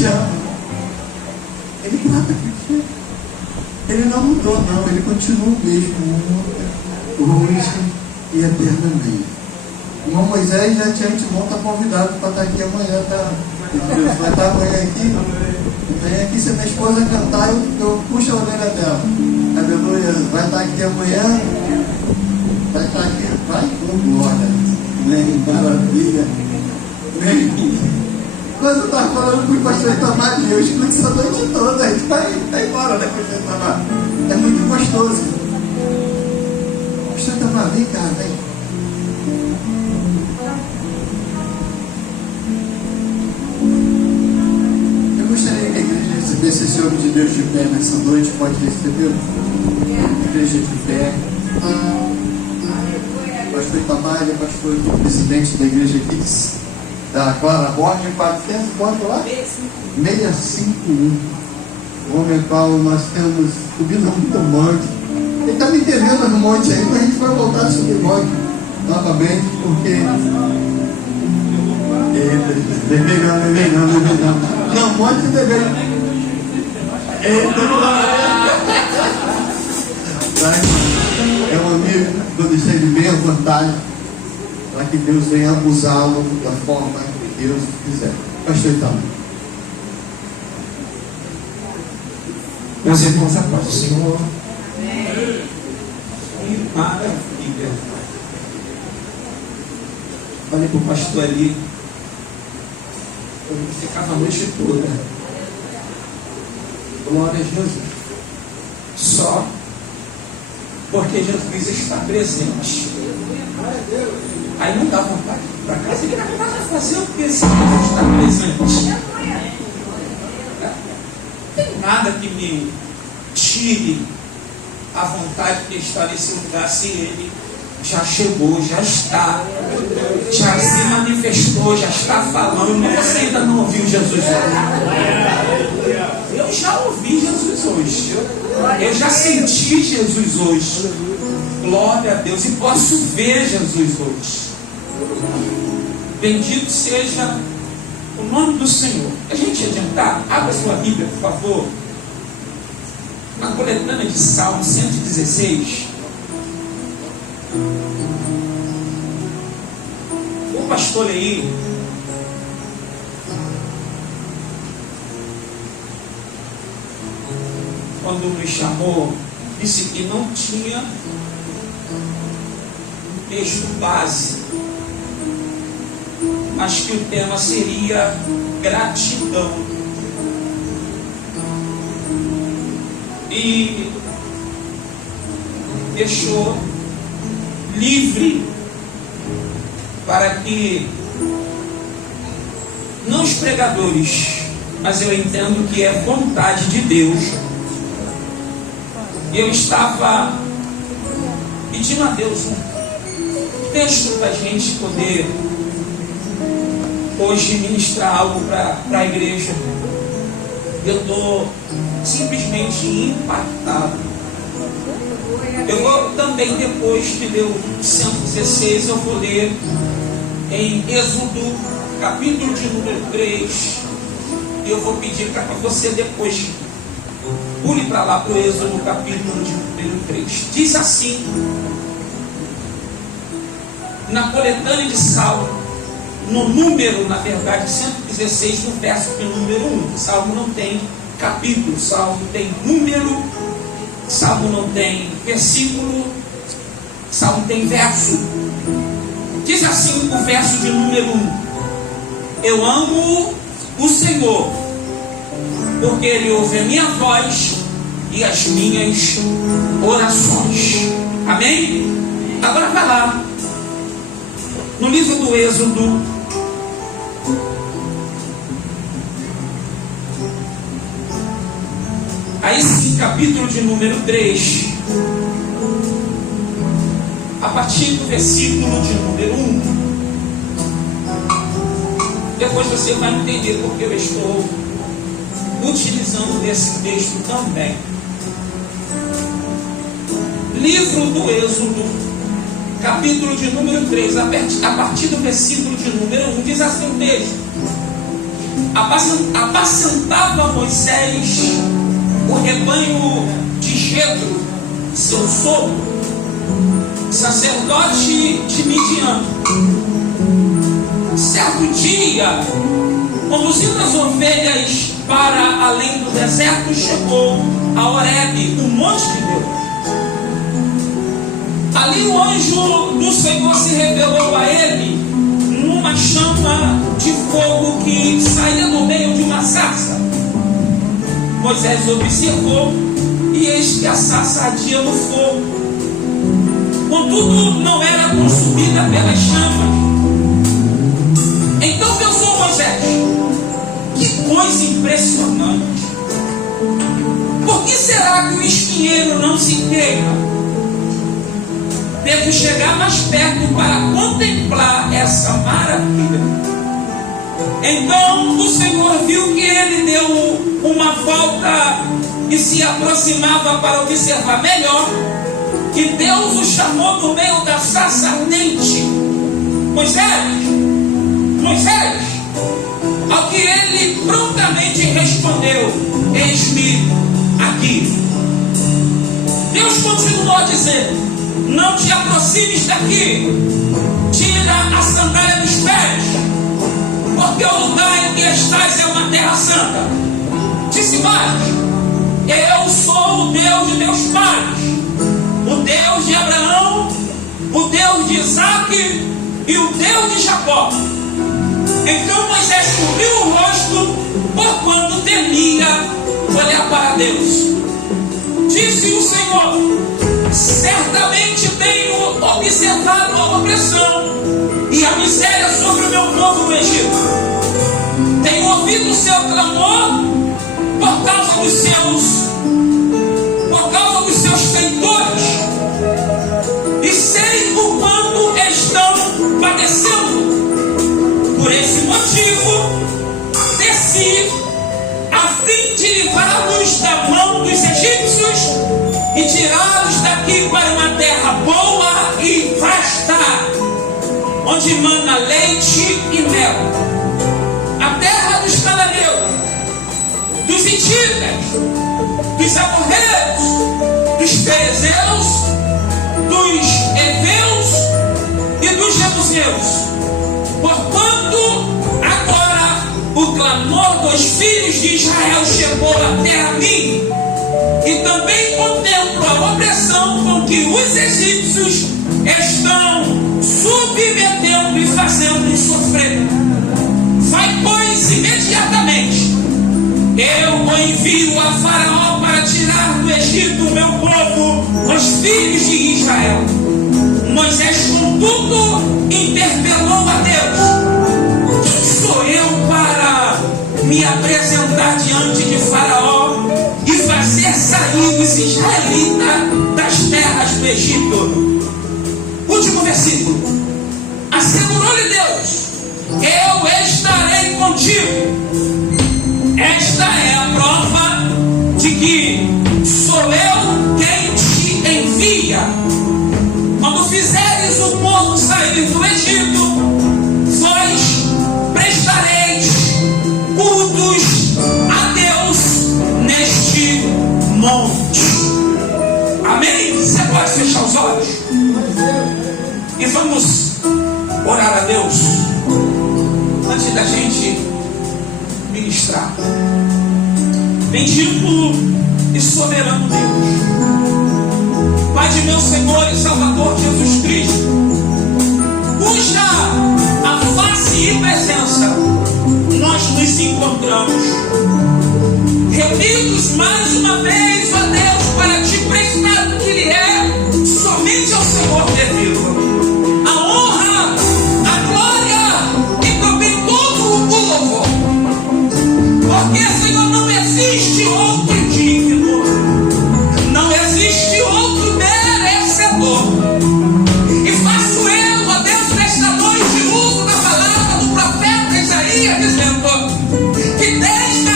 te ama. Ele trata contigo. Ele não mudou, não. Ele continua o mesmo hoje e eternamente. O irmão Moisés já tinha está convidado para estar aqui amanhã, tá? Deus vai estar amanhã aqui. Vem aqui, se minha esposa cantar, eu puxo a orelha dela. Aleluia. Vai estar aqui amanhã. Vai estar aqui. Vai com glória. Nem maravilha. Nem. Quando eu estava falando com o pastor Itamar, eu escuto essa noite toda. A gente vai embora, né, pastor Itamar? É muito gostoso. Pastor Itamar, vem cá, vem. Eu gostaria que a igreja recebesse esse homem de Deus de pé nessa noite. Pode receber? Igreja de pé. Pastor Itamar, ele é pastor e presidente da igreja aqui da Clara Borges, 400, quanto lá? 651. O homem qual nós temos subido muito monte. Ele está me devendo no monte aí, mas a gente vai voltar a subir monte novamente, porque devendo. Não, monte devendo. É um amigo que eu deixei de bem à vontade, para que Deus venha usá-lo da forma que Deus quiser. Pastor Itamar. Meus irmãos, a paz do Senhor. Maravilha. Falei para o pastor ali, eu ficava a noite toda. Glória a Jesus. Só porque Jesus está presente. Aí não dá vontade de ir para casa. Ele dá vontade de fazer o que se Jesus está presente. Não tem nada que me tire a vontade de estar nesse lugar se Ele já chegou, já está, já se manifestou, já está falando. Você ainda não ouviu Jesus hoje? Eu já ouvi Jesus hoje. Eu já senti Jesus hoje. Glória a Deus. E posso ver Jesus hoje. Bendito seja o nome do Senhor. A gente adiantar, abra sua Bíblia, por favor. Na coletânea de Salmo 116. O pastor aí quando me chamou, disse que não tinha um texto base, mas que o tema seria gratidão. E deixou livre para que não os pregadores, mas eu entendo que é vontade de Deus. Eu estava pedindo a Deus um texto para a gente poder hoje ministrar algo para a igreja. Eu estou simplesmente impactado. Eu vou também, depois de ler o 116, eu vou ler em Êxodo, capítulo de número 3. E eu vou pedir para que você depois pule para lá para o Êxodo, capítulo de número 3. Diz assim, na coletânea de Salmo, no número, na verdade, 116, no verso de número 1. Salmo não tem capítulo, Salmo tem número, Salmo não tem versículo, Salmo tem verso. Diz assim o verso de número 1: eu amo o Senhor, porque Ele ouve a minha voz e as minhas orações. Amém? Agora vai lá no livro do Êxodo, aí sim, capítulo de número 3, a partir do versículo de número 1. Depois você vai entender porque eu estou utilizando desse texto também. Livro do Êxodo, capítulo de número 3, a partir do versículo de número 1, diz assim o texto: apacentava Moisés o rebanho de Jetro, seu sogro, sacerdote de Midian. Certo dia, conduzindo as ovelhas para além do deserto, chegou a Horebe, o monte de Deus. Ali o anjo do Senhor se revelou a ele numa chama de fogo que saía do meio de uma sarça. Moisés observou e eis que a sarça ardia no fogo, contudo não era consumida pelas chamas. Então pensou Moisés: que coisa impressionante! Por que será que o espinheiro não se queima? Devo chegar mais perto para contemplar essa maravilha. Então o Senhor viu que ele deu uma volta e se aproximava para observar melhor, que Deus o chamou do meio da sarça ardente: Moisés, Moisés. Ao que ele prontamente respondeu: eis-me aqui. Deus continuou a dizer: não te aproximes daqui, tira a sandália dos pés, porque o lugar em que estás é uma terra santa. Disse mais: eu sou o Deus de teus pais, o Deus de Abraão, o Deus de Isaque e o Deus de Jacó. Então Moisés cobriu o rosto, porquanto temia olhar para Deus. Disse o Senhor: certamente tenho observado a opressão e a miséria sobre o meu povo no Egito. Tenho ouvido o seu clamor por causa dos seus feitores, e sei o quanto estão padecendo. Por esse motivo desci a fim de livrá-los da mão dos egípcios e tirá-los daqui para uma terra boa e vasta, onde mana leite e mel, a terra dos cananeus, dos hititas, dos amorreus, dos ferezeus, dos heveus e dos jebuseus. Porquanto agora o clamor dos filhos de Israel chegou até a mim, e também contemplo a opressão com que os egípcios estão submetendo e fazendo sofrer. Vai, pois, imediatamente, eu o envio a Faraó para tirar do Egito o meu povo, os filhos de Israel. Moisés, contudo, interpelou a Deus: quem sou eu para me apresentar diante de Faraó e fazer sair os israelitas das terras do Egito? Último versículo. Assegurou-lhe Deus: eu estarei contigo. Esta é a prova de que sou eu quem te envia. Quando fizeres o povo sair do Egito, vós prestareis cultos a Deus neste monte. Amém? Você pode fechar os olhos? E vamos orar a Deus antes da gente ministrar. Bendito e soberano Deus, Pai de meu Senhor e Salvador Jesus Cristo, cuja a face e presença nós nos encontramos, reunidos mais uma vez, ó Deus, para te prestar o que lhe é somente ao Senhor devido, a honra, a glória e também todo o louvor, porque, Senhor, não existe outro digno, não existe outro merecedor. E faço eu, ó Deus, nesta noite, uso da palavra do profeta Isaías, dizendo que desde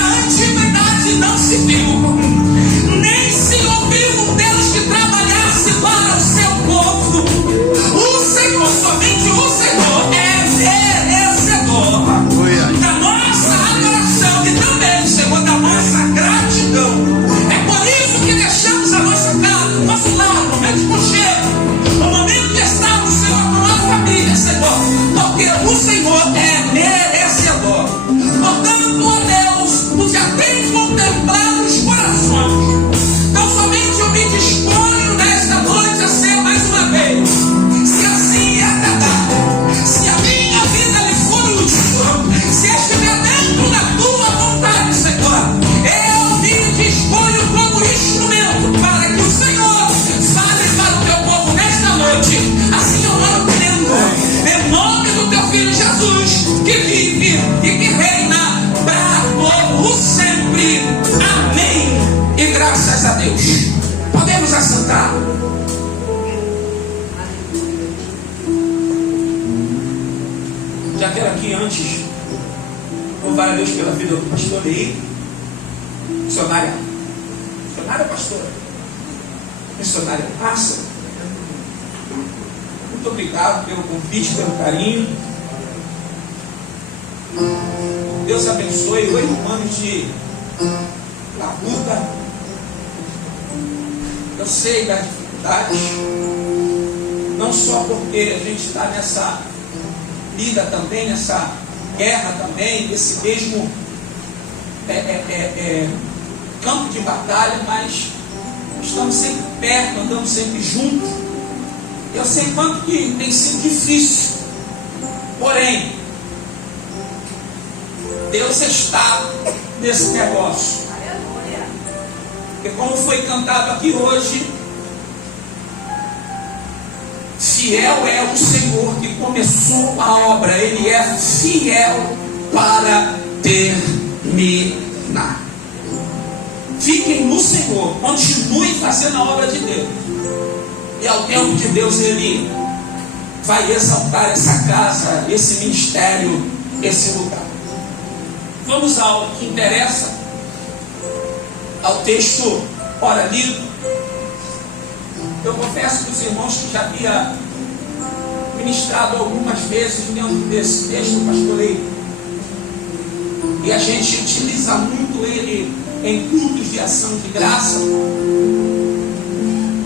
visitar. Já quero aqui antes louvar a Deus pela vida do pastor Lei, missionária pastora, missionária passa. Muito obrigado pelo convite, pelo carinho. Deus abençoe 8 anos de labuta. Eu sei das dificuldades, não só porque a gente está nessa lida também, nessa guerra também, nesse mesmo campo de batalha, mas estamos sempre perto, andamos sempre juntos. Eu sei quanto que tem sido difícil, porém Deus está nesse negócio. Porque como foi cantado aqui hoje, fiel é o Senhor que começou a obra, Ele é fiel para terminar. Fiquem no Senhor, continuem fazendo a obra de Deus, e ao tempo de Deus Ele vai exaltar essa casa, esse ministério, esse lugar. Vamos ao que interessa, ao texto ora lido. Eu confesso para os irmãos que já havia ministrado algumas vezes dentro desse texto, pastor Lei, e a gente utiliza muito ele em cultos de ação de graça.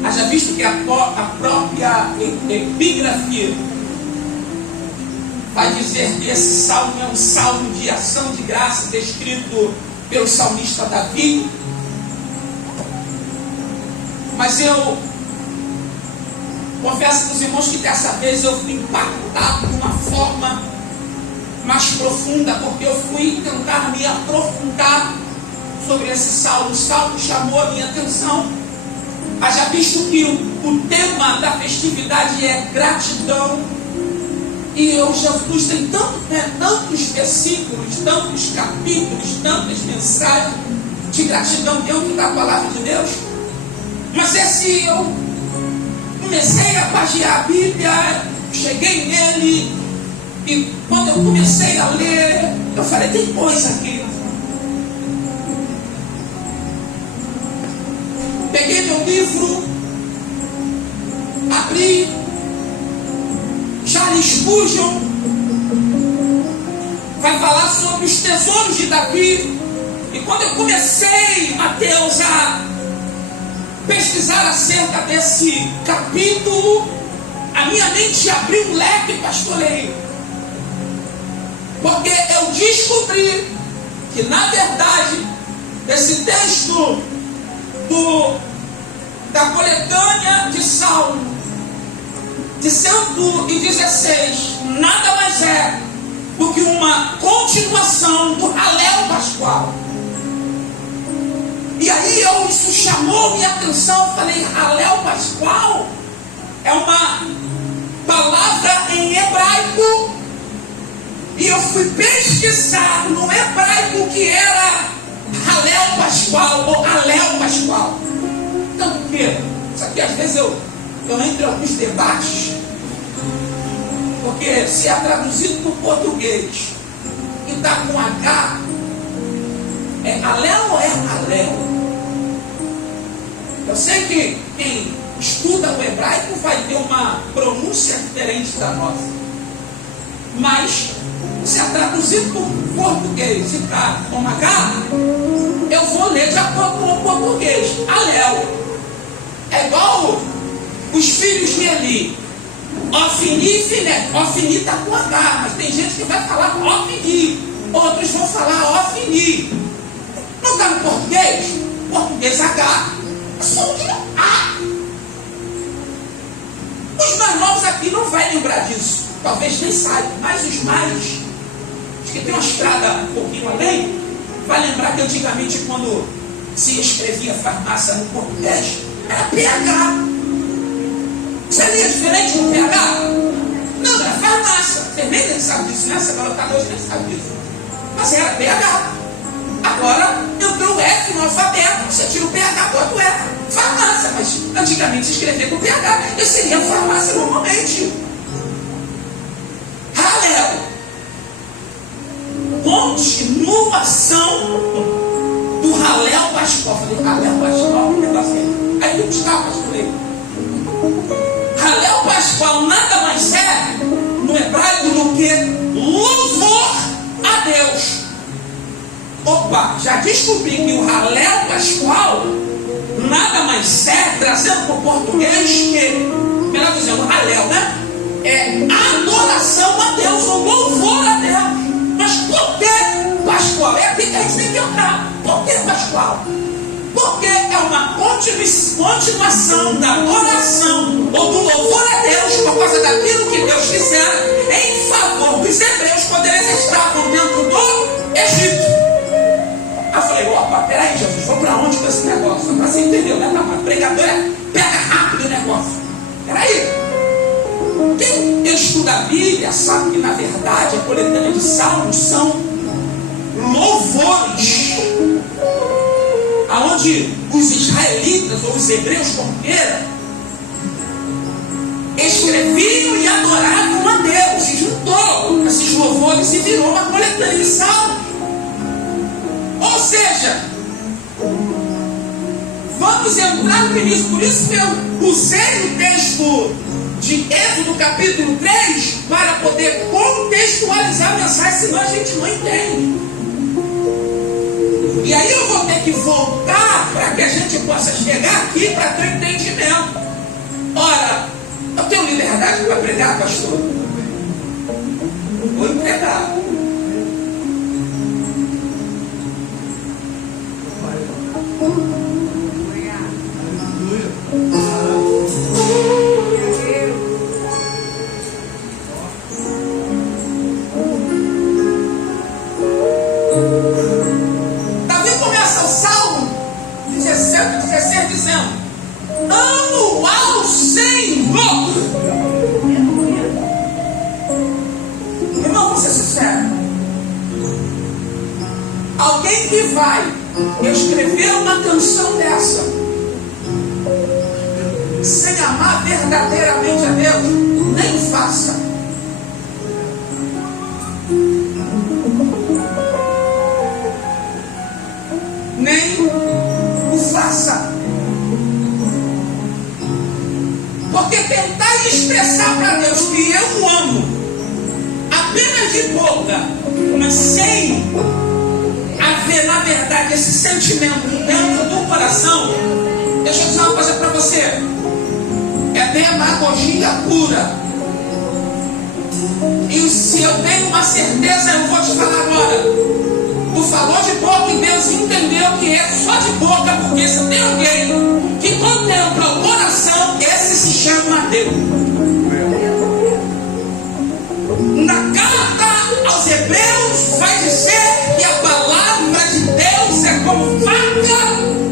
Haja visto que a própria epígrafe vai dizer que esse salmo é um salmo de ação de graça, descrito pelo salmista Davi. Mas eu confesso para os irmãos que dessa vez eu fui impactado de uma forma mais profunda, porque eu fui tentar me aprofundar sobre esse salmo. O salmo chamou a minha atenção. Haja visto que o tema da festividade é gratidão, e eu Jesus tem tantos versículos, tantos capítulos, tantas mensagens de gratidão dentro da palavra de Deus. Mas esse eu comecei a pagiar a Bíblia, cheguei nele, e quando eu comecei a ler, eu falei, tem coisa aqui. Peguei meu livro, abri, Charles Spurgeon vai falar sobre os tesouros de Davi, e quando eu comecei, Mateus, a pesquisar acerca desse capítulo, a minha mente abriu um leque, pastor Lei, porque eu descobri que na verdade esse texto da coletânea de Salmo de 116 nada mais é do que uma continuação do Halel Pascual. E aí isso chamou minha atenção. Falei, Halel Pascual é uma palavra em hebraico, e eu fui pesquisar no hebraico que era Halel Pascual ou Halel Pascual. Então por quê? Isso aqui às vezes eu entro em alguns debates, porque se é traduzido para o português e está com H, é Halel ou é Halel? Eu sei que quem estuda o hebraico vai ter uma pronúncia diferente da nossa, mas se é traduzido para o português e está com H, eu vou ler de acordo com o português. Halel é igual os filhos de Eli, Ofni e Finé. Ofni está com H, mas tem gente que vai falar Ofni, outros vão falar Ofni. Não está no português? Português H, som de A. Os mais novos aqui não vão lembrar disso, talvez nem saibam, mas os mais que tem uma estrada um pouquinho além, vai lembrar que antigamente, quando se escrevia farmácia no português, era PH. Você lia diferente no PH? Não, era farmácia. Vocês nem sabem disso, né? Essa garotada hoje nem sabe disso. Mas era PH. Agora entrou o F no analfabeto, você tira o PH, bota o E. Farmácia, mas antigamente se escrevia com PH, eu seria farmácia normalmente. Halel. Continuação do Halel Pascual. Falei, Halel Pascual, que negócio é? Aí eu estava, pastorei. Halel Pascual nada mais é, no hebraico, do que louvor a Deus. Opa, já descobri que o Halel Pascual nada mais é, trazendo para o português, que, melhor dizendo, Halel, né? É adoração a Deus, ou louvor a Deus. Mas por que Pascual? É aqui que a gente tem que entrar. Por que Pascual? Porque é uma continuação da adoração ou do louvor a Deus por causa daquilo que Deus fizera em favor dos hebreus quando eles estavam dentro do Egito. Aí eu falei, opa, peraí, Jesus, vou para onde com esse negócio? Para você entender, né, Tamara? Pregador pega rápido o negócio. Peraí. Quem estuda a Bíblia sabe que, na verdade, a coletânea de salmos são louvores, aonde os israelitas ou os hebreus, como queira, escreviam e adoravam a Deus, e juntou esses louvores e virou uma coletânea de salmos. Ou seja, vamos entrar no início. Por isso que eu usei o texto de Êxodo capítulo 3 para poder contextualizar a mensagem, senão a gente não entende. E aí eu vou ter que voltar para que a gente possa chegar aqui para ter entendimento. Ora, eu tenho liberdade para pregar, pastor? Vou pregar. Davi começa o Salmo 16 dizendo: amo ao Senhor. Irmão, vou ser sincero. Alguém que vai escrever uma canção dessa sem amar verdadeiramente a Deus, nem faça. Nem o faça. Porque tentar expressar para Deus que eu o amo apenas de boca, mas sem haver na verdade esse sentimento dentro do coração, deixa eu dizer uma coisa para você, é demagogia pura. E se eu tenho uma certeza, eu vou te falar agora. Tu falou de boca e Deus entendeu que é só de boca, porque se tem alguém que contempla o coração, esse se chama Deus. Na carta aos Hebreus vai dizer que a palavra de Deus é como faca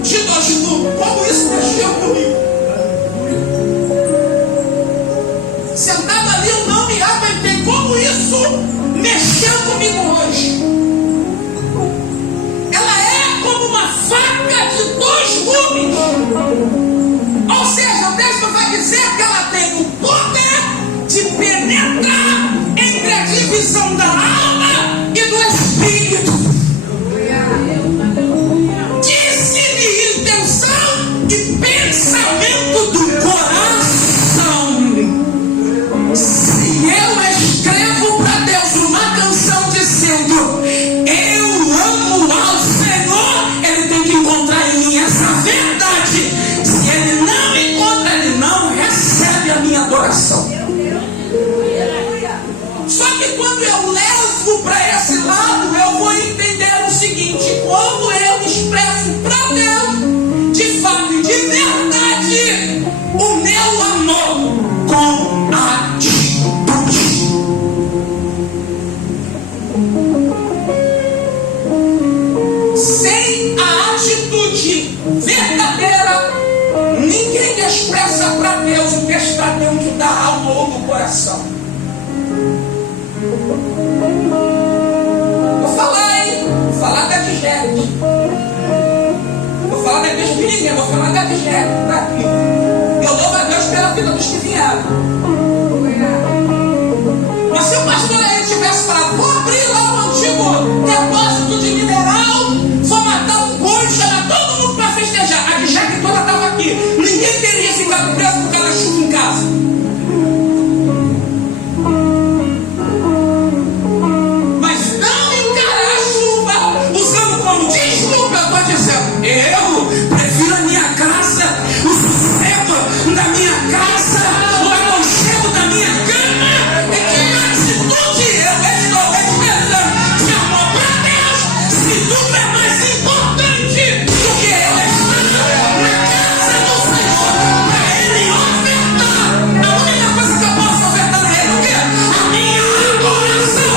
de dois gumes. Como isso mexeu comigo? Sentado ali eu não me aguentei. Como isso mexeu comigo hoje? Ela é como uma faca de dois gumes. Ou seja, o texto vai dizer que ela tem o poder de penetrar entre a divisão da alma e do espírito. Diz-me intenção e pensamento do coração. Se eu escrevo para Deus uma canção dizendo eu amo ao Senhor, Ele tem que encontrar em mim essa verdade. Se Ele não encontra, Ele não recebe a minha adoração. ninguém, vou falar da Vigélia, está aqui. Eu louvo a Deus pela vida dos que vieram. Mas se o pastor aí tivesse falado, vou abrir lá o antigo depósito de mineral, vou matar um boi, chamar todo mundo para festejar. A Vigélia toda estava aqui. Ninguém teria ficado preso por causa da chuva em casa. Eu prefiro a minha casa, o sossego da minha casa, o aconchego da minha cama, é que atitude eu estou expressando de amor para Deus, se tudo é mais importante do que eu estar na casa do Senhor, para Ele ofertar. A única coisa que eu posso ofertar a Ele é o quê? A minha adoração.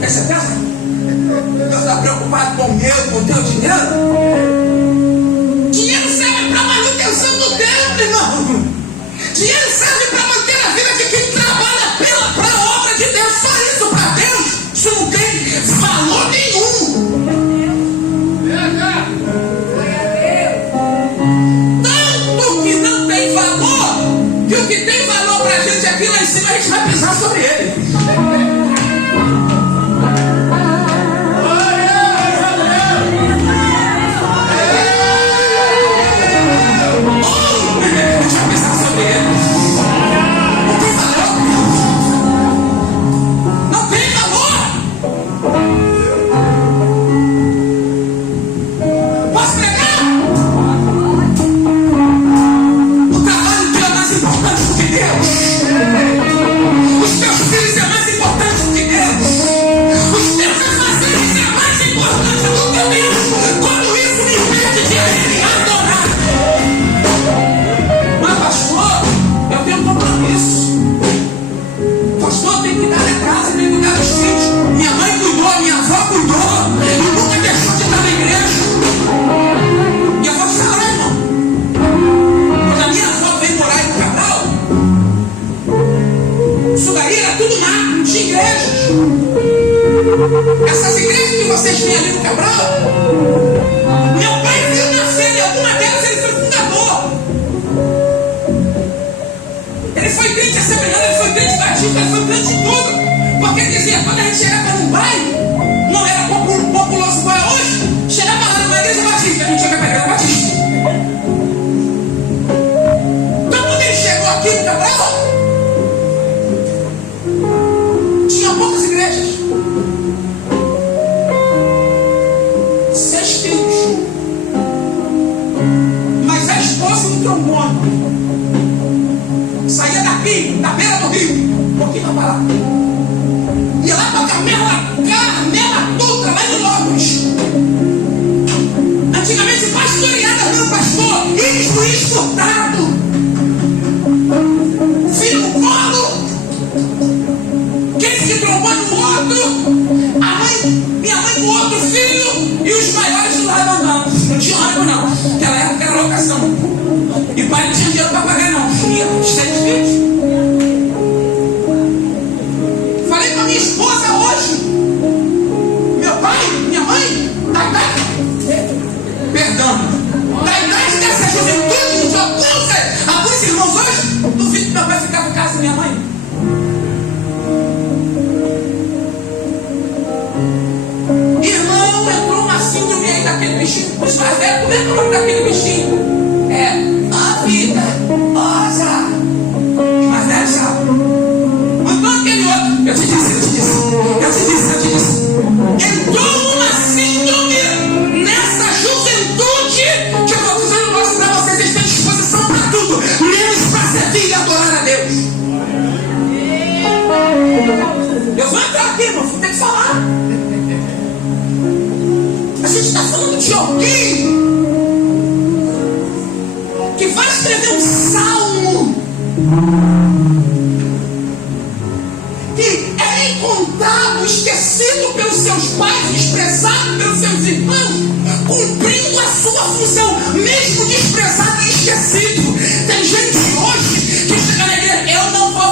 Tem certeza? Deus está preocupado com o meu, com o teu dinheiro? Dinheiro serve para manutenção do templo, irmão. Dinheiro serve para manter a vida de quem trabalha para a obra de Deus. Só isso para Deus, isso não tem valor nenhum. Tanto que não tem valor, que o que tem valor para a gente aqui lá em cima, a gente vai pisar sobre ele. Essas igrejas que vocês têm ali no Cabral, meu pai viu nascer em alguma delas, ele foi fundador. Ele foi crente assembleano, ele foi crente batista, ele foi crente de tudo. Porque ele dizia, quando a gente chegava num bairro, não era populoso como é hoje, chegava lá numa igreja batista, a gente chegava para a igreja batista. Então quando ele chegou aqui no Cabral, tinha poucas igrejas. 6 filhos. Mas a esposa um trombone. Saía daqui, da beira do rio, um pouquinho para lá. Ia lá para Carmela Dutra, lá em Logos. Antigamente pastoreada pelo pastor, isso escutado. Filho no colo. Quem se trombou no outro, minha mãe com outro filho e os maiores do lado andando. Não tinha ônibus não, naquela época era locação. E o pai não tinha dinheiro para pagar não, tinha 7 filhos. Falei para minha esposa hoje, meu pai, minha mãe, da idade dessa juventude, de alguns irmãos hoje, duvido que meu pai ficava em casa da minha mãe. Irmão, entrou uma síndrome aí daquele bichinho. Os mais velhos, como é que é o nome daquele bichinho? É a vida. Nossa! Os mais velhos sabem. Entrou aquele outro. Eu te disse. Entrou uma síndrome nessa juventude que eu estou dizendo um negócio para vocês. Eles têm disposição para tudo, menos para servir e adorar a Deus. Eu vou entrar aqui, irmão. Vou ter que falar. A gente está falando de alguém que vai escrever um salmo que é encontrado, esquecido pelos seus pais, desprezado pelos seus irmãos, cumprindo a sua função, mesmo desprezado e esquecido. Tem gente hoje que chega na igreja, eu não vou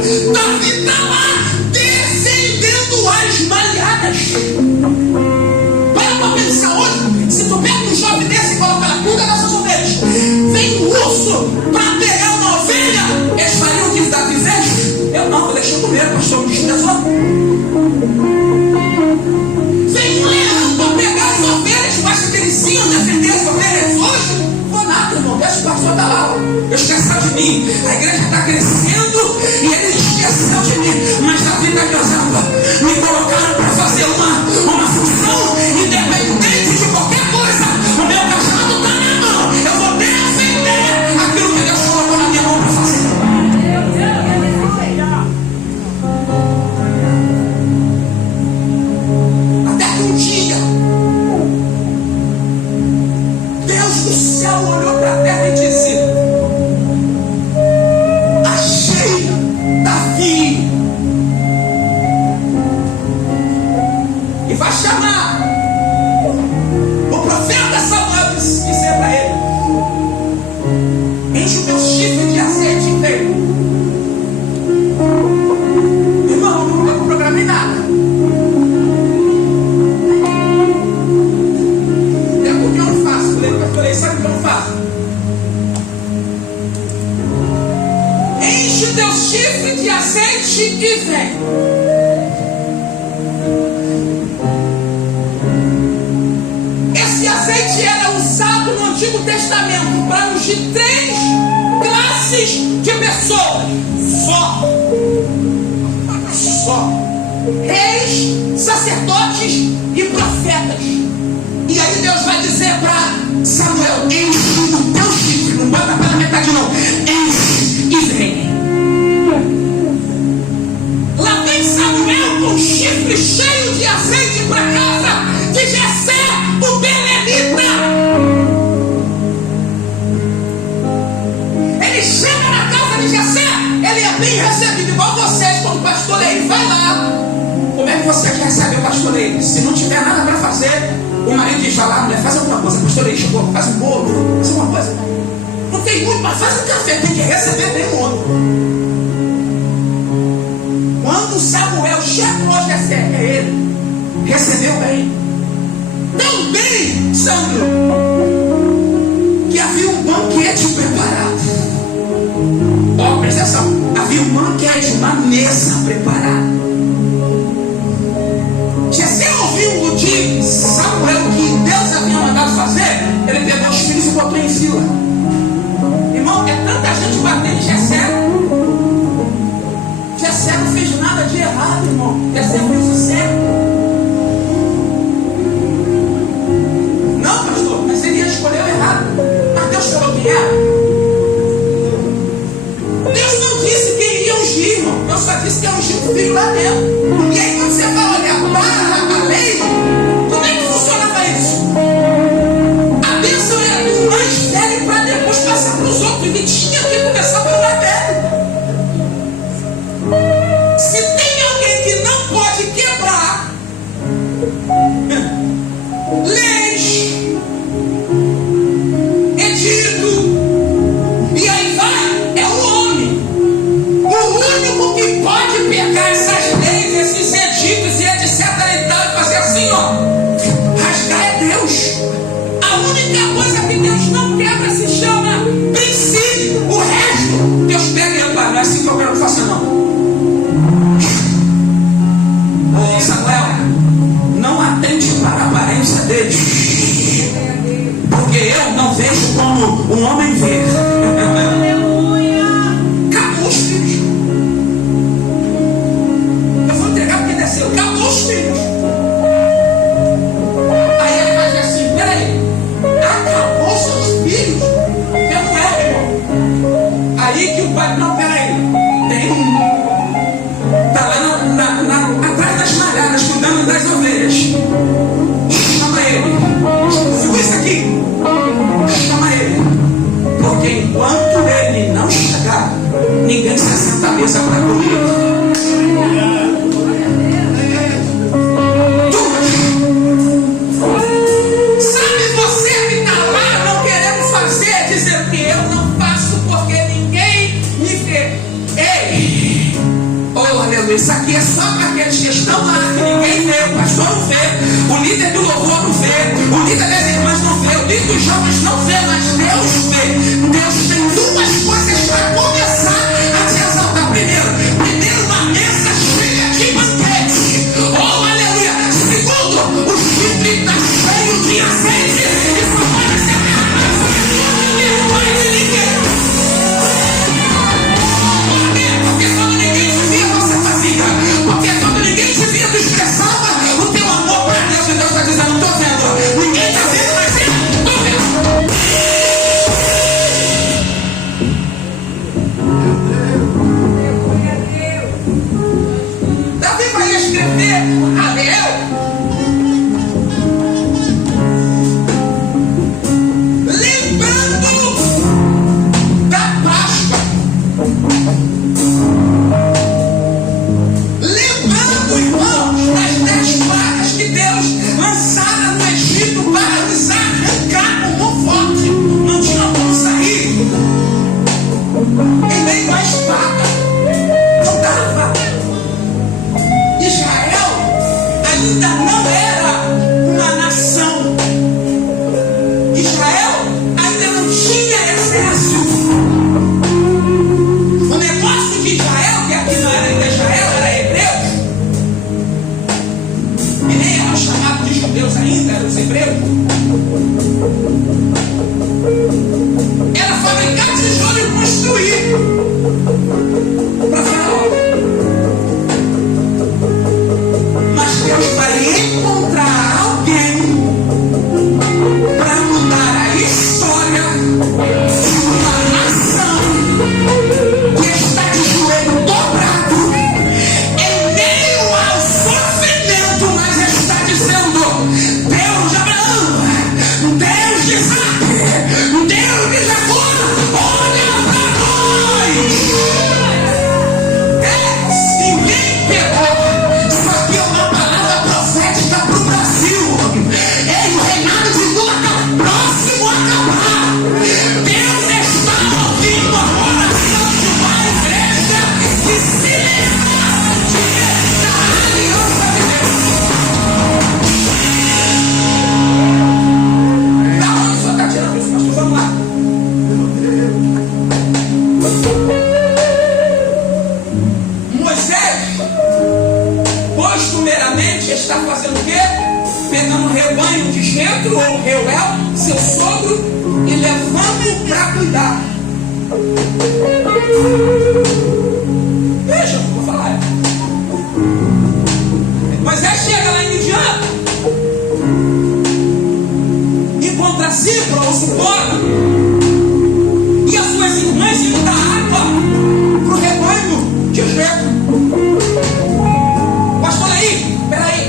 Davi está lá defendendo as malhadas. Para pensar hoje, se tu pega um jovem desse e coloca na cuida dessas ovelhas, vem um urso para pegar uma ovelha, eles fariam que Davi fez? Eu não, vou deixar comer, pastor, me desprezou. Vem um leão para pegar as ovelhas, tu acha que eles iam defender as ovelhas hoje? Vou nada, irmão, deixa o pastor estar lá. Eu esqueci de mim, a igreja está crescendo e ele esqueceu de mim, mas Davi está casando. Me colocaram para fazer uma função independente de qualquer coisa. O meu cajado está na mão, eu vou defender aquilo que Deus colocou na minha mão para fazer. Até que um dia Deus do céu olhou para a terra e disse: achei Davi. E vai chamar o profeta Samuel, disse para ele: enche o teu chifre de azeite e vem. Irmão, não programei nada. É porque eu não faço. Eu falei, sabe o que eu não faço? Enche o teu chifre de azeite e vem. Esse azeite era usado no Antigo Testamento para ungir 3 classes de pessoas. Só. Reis, sacerdotes e profetas. E aí Deus vai dizer para Samuel: enche o teu chifre, não bota pela metade não, enche e vem. Lá vem Samuel com um chifre cheio de azeite para casa de Jessé, o belemita. Ele chega na casa de Jessé, ele é bem recebido, igual vocês, quando o pastoreio vai lá. Como é que você recebe o pastoreio? Se não tiver nada para fazer, o marido diz: vai lá, mulher, faz alguma coisa. O pastoreio chegou, faz um bolo, faz alguma coisa. Não tem muito, mas faz um café, tem que receber bem o homem. Quando Samuel chegou a Jessé, ele recebeu bem. Tão bem, Sandro, que havia um banquete preparado. Ó, presta atenção, havia um banquete, uma mesa preparada. Jessé ouviu de Samuel que Deus havia mandado fazer, ele pegou os filhos e botou em fila. Irmão, é tanta gente batendo em Jessé. Jessé não fez nada de errado, irmão. Jessé fez o certo. Não, pastor, mas ele escolheu errado. Mas Deus falou quem era. Deus não disse quem ia ungir, irmão. Deus só disse que ia ungir o filho lá dentro. E aí quando você vai olhar para a lei, como é que funcionava isso? A bênção era do mais velho para depois passar para os outros. E tinha que começar pelo mais velho. Se tem alguém que não pode quebrar leis, edito, e aí vai, é o homem. O único que pode pegar essas leis, esses editos e etc e tal, e fazer assim, ó, rasgar é Deus. A única coisa que Deus não quebra se chama princípio. O resto, Deus pega e apaga. Não é assim que eu quero que faça, não. Samuel, não atente para a aparência deles, porque eu não vejo como um homem vê. Acabou os filhos. Eu vou entregar porque desceu. Acabou os filhos. Aí ele vai dizer assim: peraí, acabou seus filhos? Eu não é, irmão. Aí que o pai, não, peraí, tem um. Está lá atrás das malhadas, cuidando das ovelhas. Chama ele. Viu isso aqui? Chama ele. Porque enquanto ele não chegar, ninguém se assenta à mesa para comer. Sabe você que está lá não querendo fazer, dizendo que eu não faço porque ninguém me vê. Ei! dizendo: isso aqui é só para aqueles que estão lá, que ninguém vê, o pastor não vê, o líder do louvor não vê, o líder das irmãs não vê, o líder dos jovens não vê, mas Deus vê. Deus tem duas coisas para começar a te exaltar. Primeiro, uma mesa cheia de banquete. Oh, aleluia! Segundo, o chifre está cheio de azeite. Isso pode ser derramado sobre a tua vida de ninguém. Por quê? Porque quando ninguém te via, você fazia. Porque quando ninguém te via, tu expressava o teu amor para Deus. E Deus está dizendo: estou vendo. Ninguém está vendo, mas eu estou vendo. Davi vai escrever a Leo, lembrando da Páscoa, lembrando, irmãos, das 10 pragas que Deus lançara no Egito para nos arrancar como forte. Não tinha como sair em meio à espada, não dava. Israel ainda não era uma nação. Israel ainda não tinha exército. O negócio de Israel, que aqui não era ainda Israel, era hebreus, e nem eram chamados de judeus ainda, eram os hebreus, era fabricar tijolo e construir para Faraó. Mas Deus vai encontrar alguém para mudar a história de uma nação que está de joelho dobrado em meio ao sofrimento, mas está dizendo: Deus de Abraão, Deus de Isaac, Deus de Jacó, olha para nós. Ninguém pegou. Só que uma palavra profética para o Brasil. Ei, o reinado de Lula está próximo a acabar. Deus está ouvindo a oração de uma igreja que se levante da aliança de Deus. Da onde o senhor está tirando isso, pastor? Vamos lá. Moisés, costumeiramente, está fazendo o quê? Pegando o rebanho de Jetro ou Reuel, seu sogro, e levando para cuidar. Veja, vou falar. Moisés chega lá em Midian, encontra Zípora ou Zipora e as suas irmãs indo dar água para o rebanho de Jetro. Pastor, aí, peraí,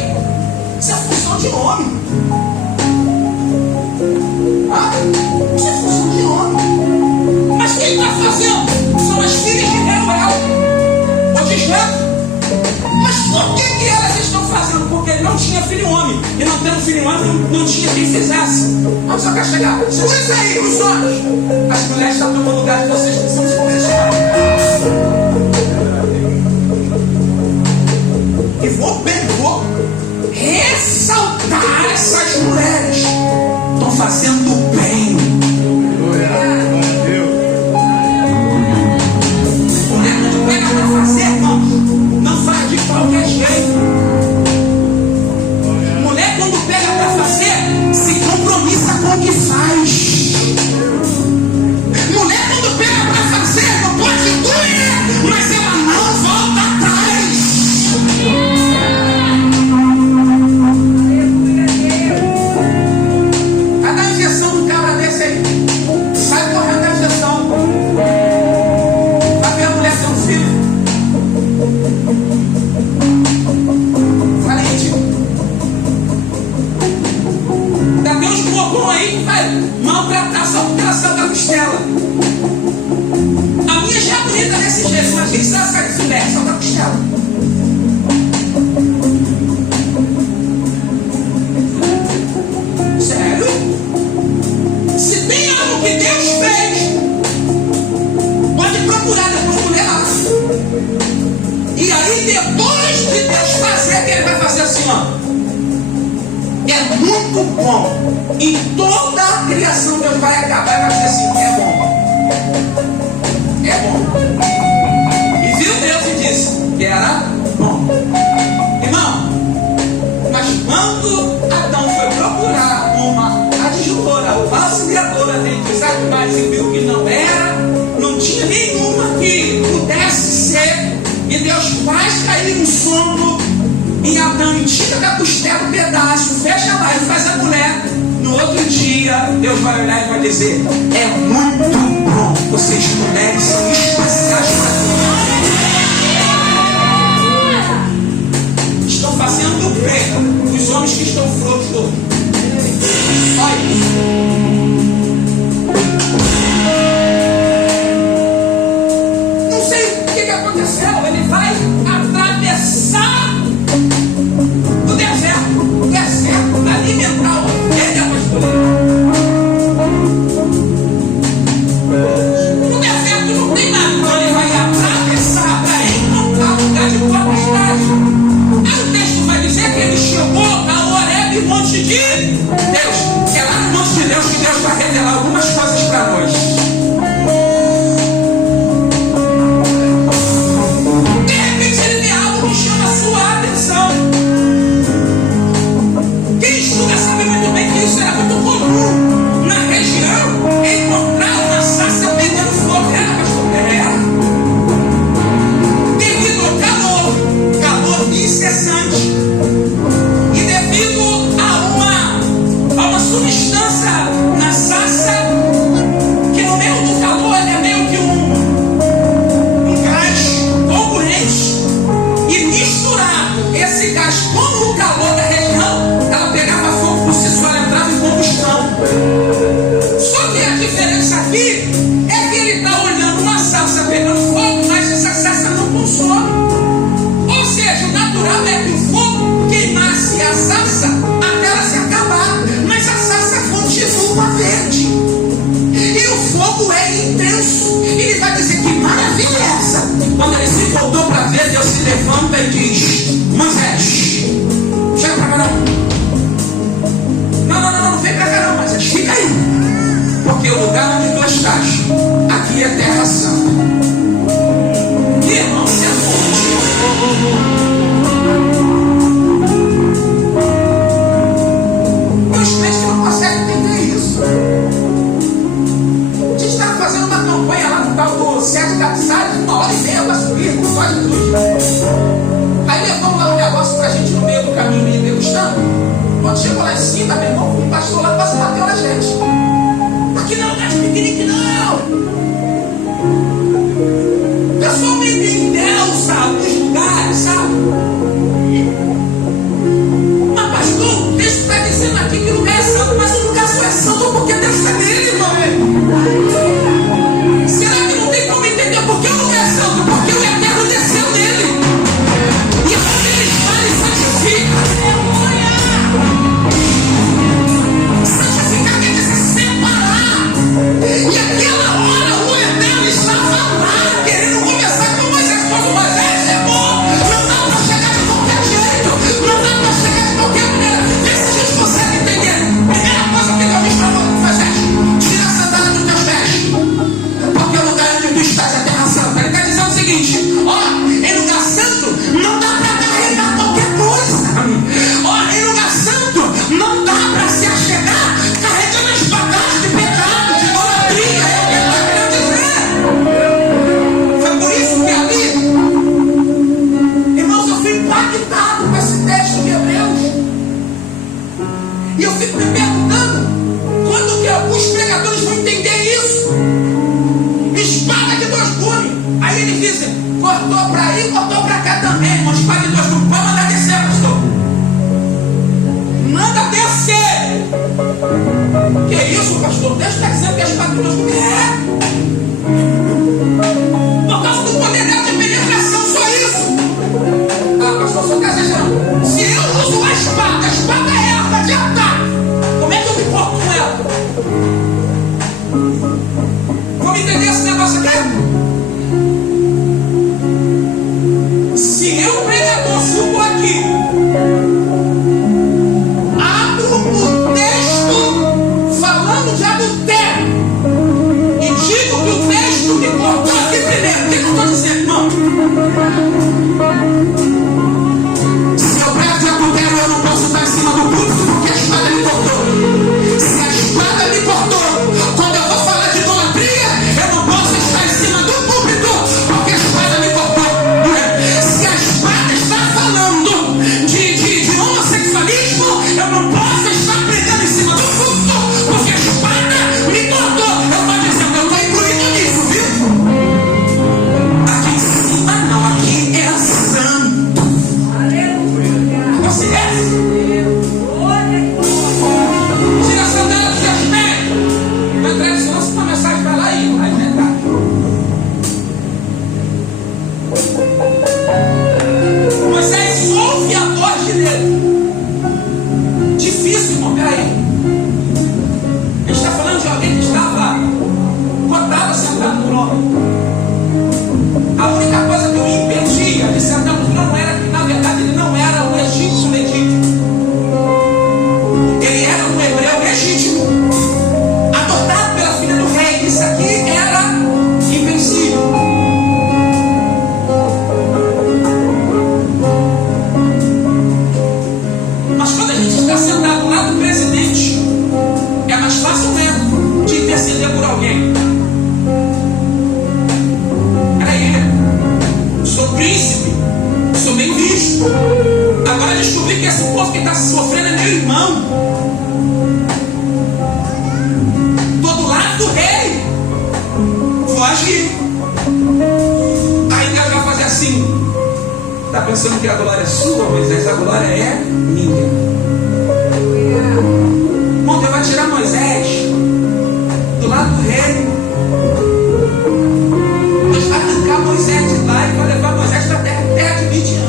isso é função de homem. Isso é função de homem. Mas quem está fazendo são as filhas de Reuel ou de Jetro. Mas por que elas estão fazendo? Porque não tinha filho homem. E não tendo filho homem, não tinha quem fizesse. Vamos só cá chegar. Segura isso aí, os homens. As mulheres estão tomando lugar de vocês, precisamos conversar. E vou ressaltar essas mulheres. Estão fazendo bem. Mulher quando pega para fazer, não faz de qualquer jeito. Mulher quando pega para fazer, se compromissa com o que faz. Mulher quando pega para fazer, não pode tudo. E aí, depois de Deus fazer, que ele vai fazer assim, ó. É muito bom. Em toda a criação, Deus vai acabar e vai dizer assim: é bom. É bom. E viu Deus e disse que era bom. Irmão, mas quando Adão foi procurar uma adjutora, uma auxiliadora dentre os animais e viu que não era, não tinha nenhuma que pudesse ser, e Deus faz cair um sono em Adão e tira da costela um pedaço, fecha lá e faz a mulher. No outro dia, Deus vai olhar e vai dizer: é muito bom, vocês mulheres são especiais para Deus. Estão fazendo bem os homens que estão frouxos. Olha. Aconteceu, ele vai atravessar o deserto, alimentar a ovelha, pastoreira. No deserto não tem nada, então ele vai atravessar para encontrar um lugar de boa pastagem. Aí o texto vai dizer que ele chegou a Horebe, monte de Deus. É lá no monte de Deus que Deus vai revelar algumas coisas para nós. Levanta e diz: Moisés, chega pra cá não vem pra cá não, Moisés, fica aí, porque o lugar onde tu estás, aqui é terra santa. E irmão, você é forte. Os crentes não conseguem entender isso. A gente estava fazendo uma campanha lá no tal do Sérgio Capsales, 1h30 para subir, com só Jesus. Aí levamos lá um negócio pra gente no meio do caminho e degustando. Quando chegou lá em cima, meu irmão, o pastor lá quase bateu na gente. Aqui não é lugar de piquenique, não. O pessoal meio em Deus, sabe? Nos lugares, sabe? Mas pastor, o texto está dizendo aqui que o lugar é santo, mas o lugar só é santo porque Deus está nele, irmão. Será que não tem como entender por que o lugar é santo? Porque o Eterno desceu nele. E quando ele está, ele santifica. Santifica. Se eu, pregador, subo aqui, abro o texto falando de adultério e digo que o texto me cortou aqui primeiro, o que eu estou dizendo, irmão? Se eu prego de adultério, eu não posso estar em cima do púlpito porque a espada me cortou. Se a espada me cortou, quando eu vou falar de idolatria, eu não posso estar em cima do púlpito porque a espada me cortou. Se a espada está falando de homossexualismo, eu não posso estar pregando em cima do púlpito porque a espada me cortou. Eu estou dizendo, eu estou incluído nisso, viu? Aqui em cima não, aqui é santo. Você é? Tira a sandália dos seus pés. Vai entrar em silêncio, uma mensagem vai lá e vai inventar. Moisés ouve a voz de Deus. Difícil, irmão, peraí. A gente está falando de alguém que estava cotado sentado no trono. A única coisa que o impedia de sentar no trono era que, na verdade, ele não era um egípcio legítimo. Ele era um hebreu legítimo, adotado pela filha do rei. Isso aqui era invencível. Mas quando a gente está sentado lá do presidente, é mais fácil mesmo de interceder por alguém. Peraí, sou príncipe, sou bem visto. Agora descobri que esse povo que está sofrendo é meu irmão. Tô do lado do rei. Vou agir. Aí Deus vai fazer assim. Está pensando que a glória é sua, Moisés? A glória é minha. Bom, Deus vai tirar Moisés do lado do rei. Deus vai arrancar Moisés de lá e vai levar Moisés para a terra de Midian.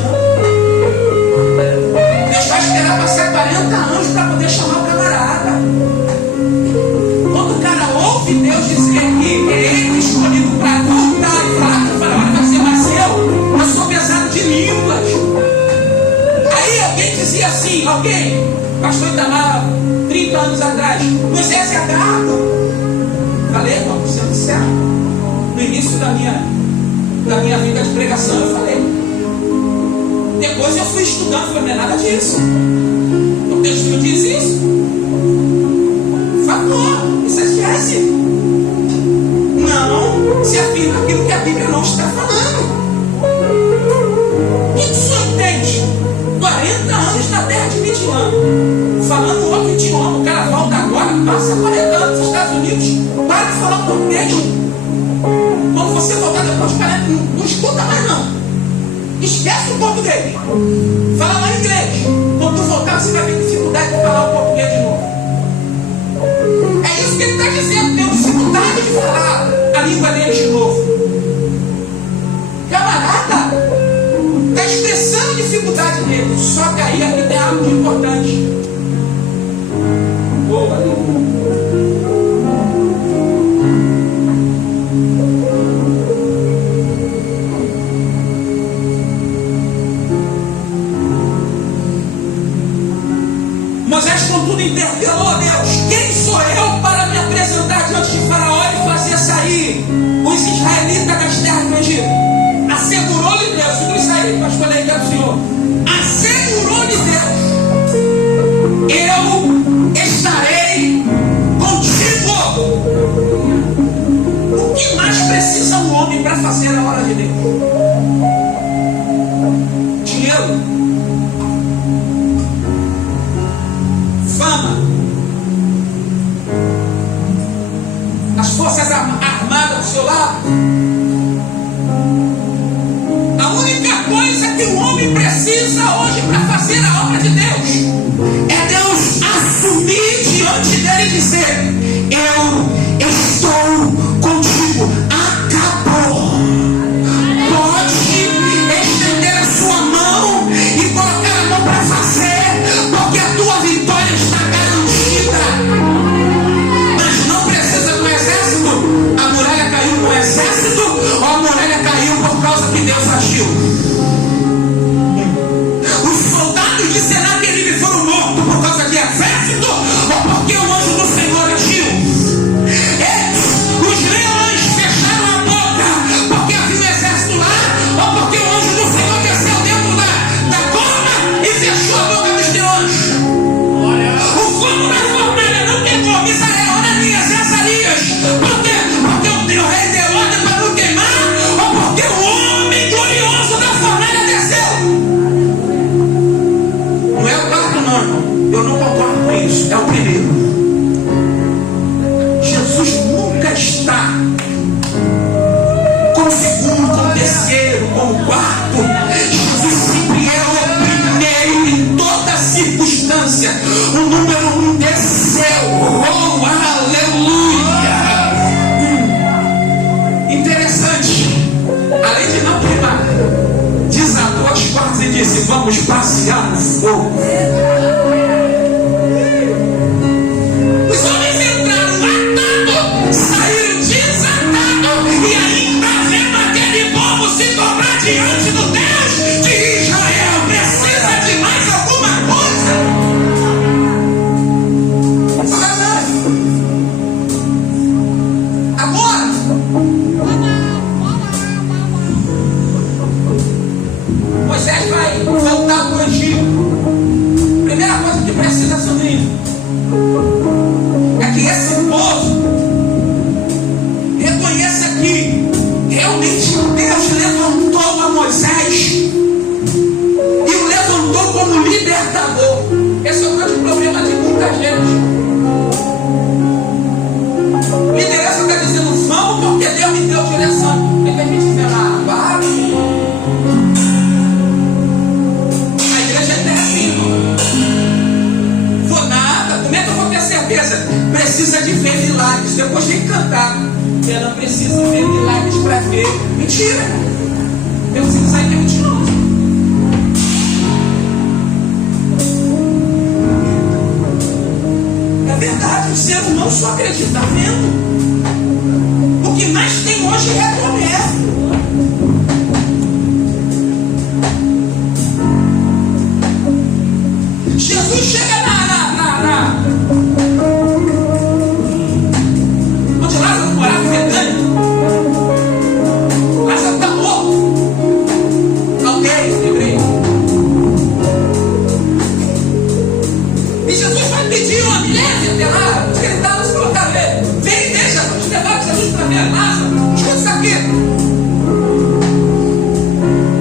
Deus vai esperar passar 40 anos para poder chamar o camarada. Quando o cara ouve Deus dizer que é ele escolhido para voltar e falar com o faraó, vai dizer, mas eu sou pesado de línguas. Aí alguém dizia assim, pastor Itamar, 30 anos atrás, Moisés é gato. Falei, irmão, sendo certo. No início da minha vida de pregação, eu falei. Depois eu fui estudando, falei, não é nada disso. O texto não diz isso. Falou, isso esquece. Não se afirma aquilo que a Bíblia não está falando. O que o senhor entende? 40 anos na terra de Midian, falando outro idioma. O cara volta agora, passa 40 anos nos Estados Unidos, para de falar português. Quando você voltar depois de 40, não escuta mais não. Esquece o português. Fala lá inglês. Quando tu voltar, você vai ter dificuldade de falar o português de novo. É isso que ele está dizendo. Tem dificuldade de falar a língua dele de novo. Camarada, está expressando dificuldade nele. Só que aí aqui tem algo de importante. Boa, Moisés, contudo, interpelou a Deus: quem sou eu para me apresentar diante de Faraó e fazer sair os israelitas das terras do Egito? Assegurou-lhe Deus, os israelitas, escolher aí do Senhor. Assegurou-lhe Deus: eu estarei contigo. O que mais precisa um homem para fazer a obra de Deus? Dinheiro, fama, as forças armadas do seu lado. A única coisa que o homem precisa hoje para fazer a obra de Deus é Deus assumir diante dele e dizer: eu estou contigo. Acabou. Pode estender a sua mão e colocar a mão para fazer, porque a tua vitória está garantida. Mas não precisa do exército. A muralha caiu no exército ou a muralha caiu por causa que Deus agiu? disse: vamos passear no fogo. Os homens entraram latados, saíram desatados, e ainda vendo aquele povo se dobrar diante do Deus de Israel. Precisa de mais alguma coisa? Agora, Moisés vai voltar para o Egito. Primeira coisa que precisa assumir é que esse povo reconheça que realmente Deus levantou a Moisés e o levantou como libertador. Esse é o grande problema de muita gente. Liderança está dizendo: vamos porque Deus me deu direção. E tem gente dizendo: vai. A igreja é assim, irmão. Vou nada. Como é que eu vou ter certeza? Precisa de ver milagres. Depois tem que cantar. Eu não preciso ver milagres para ver. Mentira. Deus diz aí que é mentiroso. É verdade, o ser humano só acredita vendo. O que mais tem hoje é promessa. Jesus chega onde Lázaro morava, em Betânia. Lázaro está morto. Aldeia, hebreu. E Jesus vai pedir uma amnésia até lá. Ele estava se colocando ele. Vem, deixa, vamos levar Jesus para ver Lázaro. Escuta isso aqui.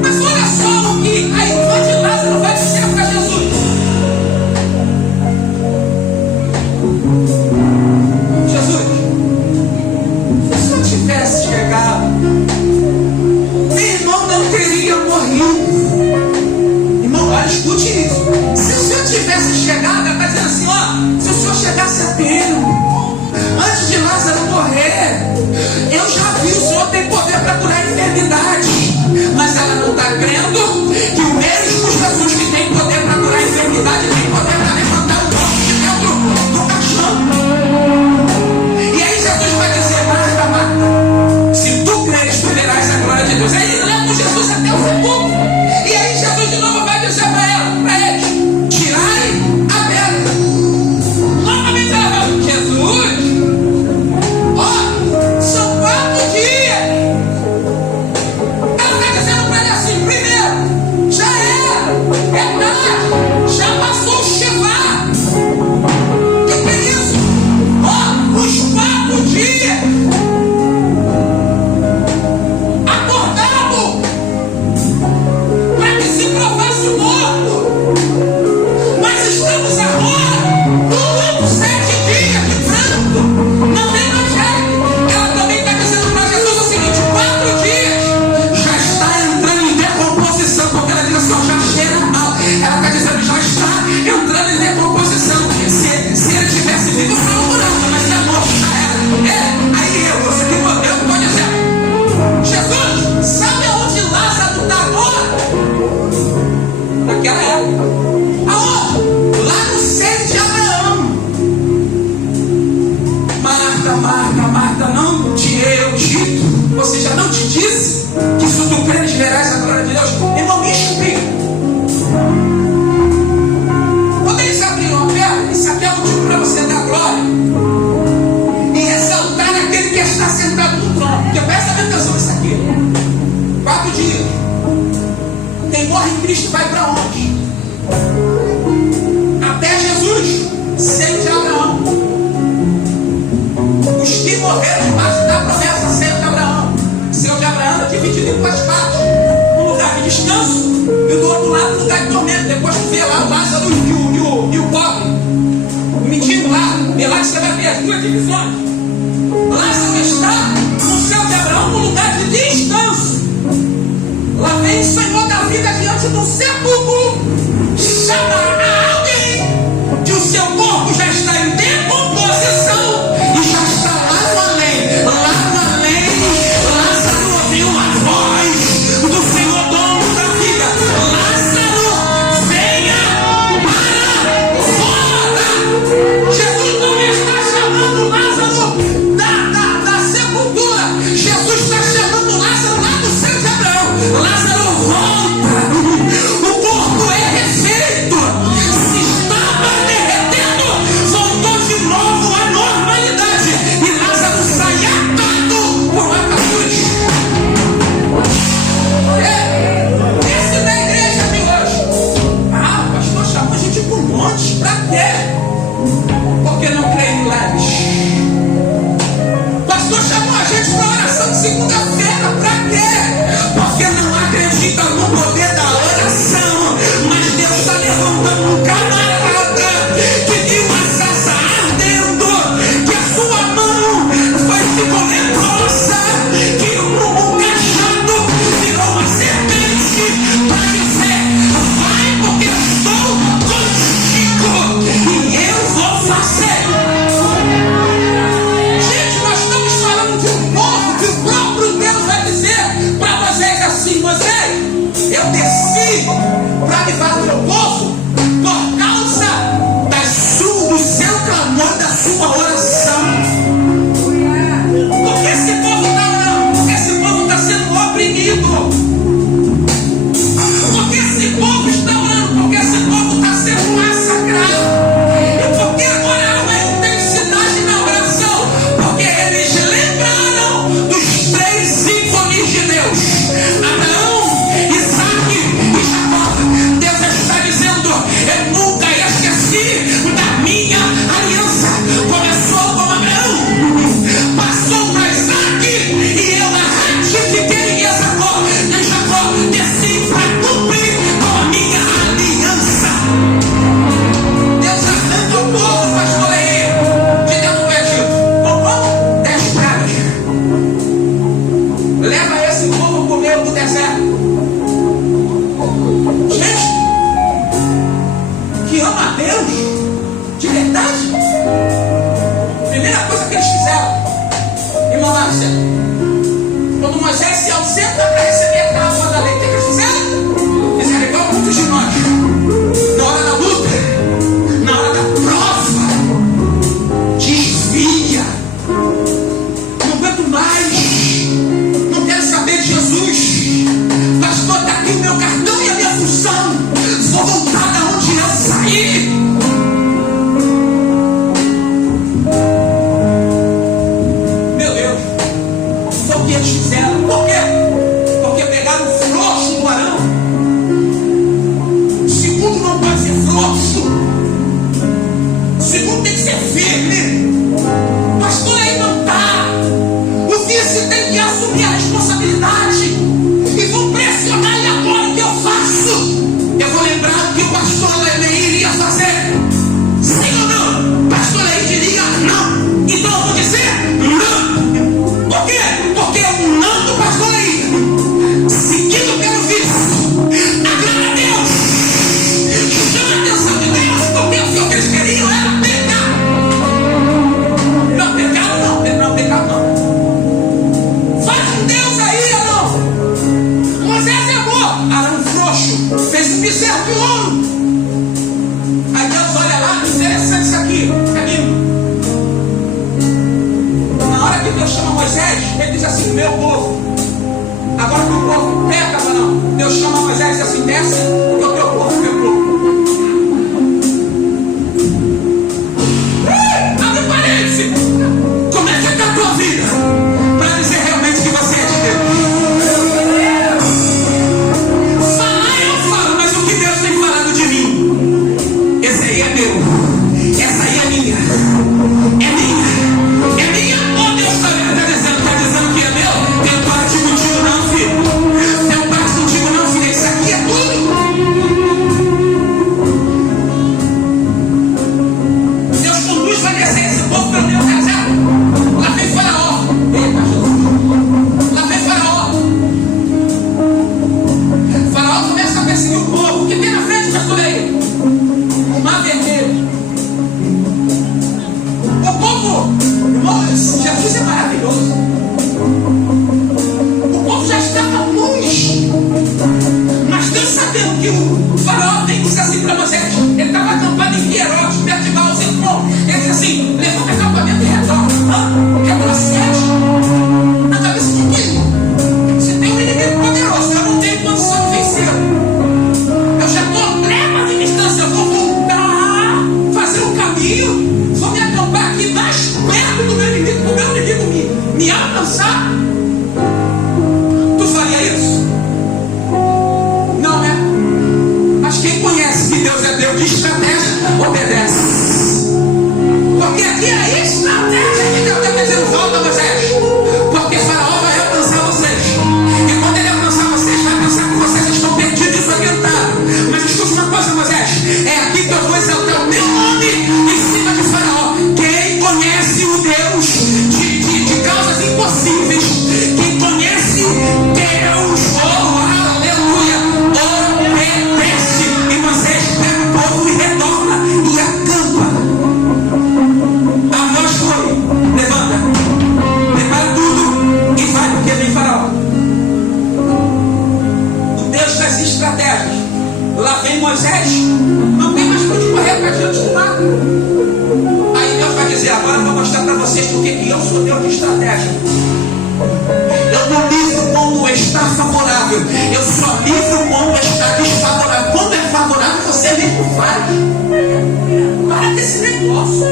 Mas olha só o que a irmã de Lázaro vai dizer para Jesus. Jesus, se o senhor tivesse chegado, meu irmão não teria morrido. Irmão, olha, escute isso. Se o senhor tivesse chegado, ela está dizendo assim: ó, se o senhor chegasse a tempo, antes de Lázaro morrer, eu já vi, o senhor tem poder para curar enfermidades. Mas ela não está crendo que o mesmo Jesus que tem poder para curar enfermidade tem poder para levantar o corpo de dentro do caixão. E aí Jesus vai dizer: Marta, Marta, se tu creres, tu verás a glória de Deus. Aí ele leva Jesus até o sepulcro. E aí Jesus de novo vai dizer para eles: tirai a pedra. Novamente ela vai: Jesus, ó, são 4 dias. Ela está dizendo para ele assim: primeiro, já era, é tarde, já passou o Shevá. O que é isso? Ó, os 4 dias acordado para que se provasse morto. Mas estamos agora no outro 7 dias de pranto. Não tem mais jeito. Ela também está dizendo para Jesus o seguinte: 4 dias já está entrando em decomposição, porque ela diz assim: ó, já cheira mal. Ela está dizendo: já está entrando em decomposição. Se ele tivesse vivo, foi curando, mas se é morto, já era. Aí você que morreu, eu estou dizendo: Jesus, sabe aonde Lázaro está agora? Naquela época. Aonde? Lá no seio de Abraão. Marta, Marta, Marta, não te eu dito, ou seja, não te disse que se tu creres verás a glória de Deus. Irmão, me explica. Quando eles abriram a perna, isso aqui é motivo para você dar glória e exaltar aquele que está sentado no trono. Porque presta atenção nisso aqui. 4 dias. Quem morre em Cristo vai para onde? Até Jesus, seio de Abraão. Os que morreram debaixo da promessa, seio de Abraão. Seio de Abraão é dividido em 2 partes: um lugar de descanso e do outro lado um lugar de tormento. Depois tu vê lá o Lázaro e o pobre, o mendigo lá, e lá que você vai ver as 2 divisões. Lázaro está no céu de Abraão, no lugar de descanso. Lá vem o Senhor da vida diante do sepulcro, chama a alguém que o seu corpo já está em decomposição e já está lá no além. Lá no além, Lázaro ouviu a voz do Senhor dono da vida: Lázaro, avivar o meu povo por causa do seu clamor, da sua oração. Por que esse povo está orando? Porque esse povo está sendo oprimido. Porque esse povo está orando? Porque esse povo está sendo massacrado. E por que oraram em intensidade na oração? Porque eles lembraram dos 3 ícones de Deus: Abraão, Isaac e Jacó. Deus está dizendo: eu nunca esqueci da minha aliança. Começou com Abraão, passou para Isaac, e eu ratifiquei em Jacó. Em Jacó desci para cumprir com a minha aliança. Deus arranca o povo, pastor aí, de dentro do Egito. Com 10 pragas. Leva esse povo para o meio do deserto. Gente que ama a Deus de verdade, primeira coisa que eles fizeram, irmã Márcia, quando Moisés se ausenta para receber a tábua da lei, o que eles fizeram? Fizeram igual muitos de nós. Na hora da luta, na hora da prova, desvia. Não aguento mais, não quero saber de Jesus. Pastor, está aqui o meu cartão e a minha função. Vou voltar da onde eu saí. Meu Deus, foi o que eles fizeram. Por quê? Porque pegaram o frouxo do Arão. O segundo não pode ser frouxo. O segundo tem que ser firme. Pastor, aí não está. O vice tem que assumir a responsabilidade. E vou pressionar ele agora. O que eu faço? Eu vou lembrar o que o pastor Leir iria fazer. Sim ou não? Pastor Leir diria não. Então eu vou dizer não. Por quê? Porque o não do pastor Leir, seguido pelo vice, agrada a Deus, chama a atenção de Deus, porque o que eles queriam era pecar. Não, pecado não. Pecado não. Faz com Deus aí ou não? Moisés errou. Arão frouxo fez um bezerro de ouro. Aí Deus olha lá, interessante isso aqui, é lindo. Na hora que Deus chama Moisés, ele diz assim: meu povo. Agora que o povo peca ou não, Deus chama Moisés e diz assim: desce, porque o teu povo pecou. Abre parênteses. Como é que está a tua vida? Para dizer realmente que você é de Deus. Falar eu falo, mas o que Deus tem falado de mim? Esse aí é meu. Essa aí é minha. É minha. É minha. Ou Deus está dizendo que é meu? Tenho parte contigo não, filho. Tenho parte contigo não, filho. Isso aqui é tudo. Deus conduz, vai descer esse povo pelo meu deserto. Lá vem Faraó. Eita, Jesus. Lá vem Faraó. Faraó começa a perseguir o povo. O que tem na frente, pastor aí? O mar vermelho. O povo, irmão, Jesus é maravilhoso. O povo já estava longe. Mas Deus sabendo que o Faraó tem que dizer assim para Moisés. Ele estava acampado em Pierote, perto de Baal Zephon. Ele disse assim: levanta acampamento e retorna. Retrocede. Na cabeça de quem? Se tem um inimigo poderoso, eu não tenho condição de vencer. Eu já estou léguas de distância. Eu vou voltar, fazer um caminho, vou me acampar aqui mais perto do meu inimigo, para o meu inimigo me alcançar. Tu faria isso? Não, né? Mas quem conhece que Deus é Deus de estratégia, obedece. Porque aqui é a estratégia que Deus está dizendo: volta, Moisés. Porque Faraó vai alcançar vocês. E quando ele alcançar vocês, vai pensar que vocês estão perdidos e desorientados. Mas escuta uma coisa, Moisés: é aqui que eu vou exaltar o meu nome em cima de Faraó. Quem conhece o Deus de causas impossíveis, quem conhece Deus, oh aleluia, obedece. E Moisés pega o povo e retorna e acampa. aí, Moisés, não tem mais para onde correr para diante do mar. Aí Deus vai dizer: agora eu vou mostrar para vocês porque que eu sou Deus de estratégia. Eu não livro quando está favorável, eu só livro quando está desfavorável. Quando é favorável, você livra vários. Para desse negócio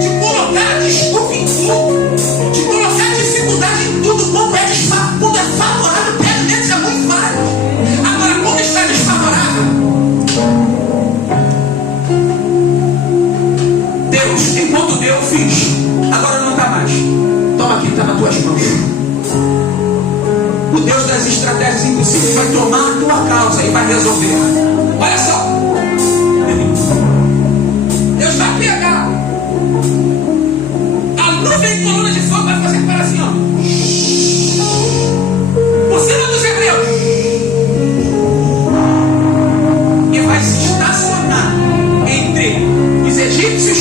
de colocar desculpa em tudo, de colocar dificuldade em tudo. Quando é favorável, pega dentro, é muito vários. Agora, quando está desfavorável, Deus, enquanto deu, eu fiz. Agora não está mais. Toma aqui, está nas tuas mãos. O Deus das estratégias impossíveis vai tomar a tua causa e vai resolver. Olha só. Deus vai pegar a nuvem e coluna de fogo, vai fazer para assim, ó, por cima dos hebreus, e vai se estacionar entre os egípcios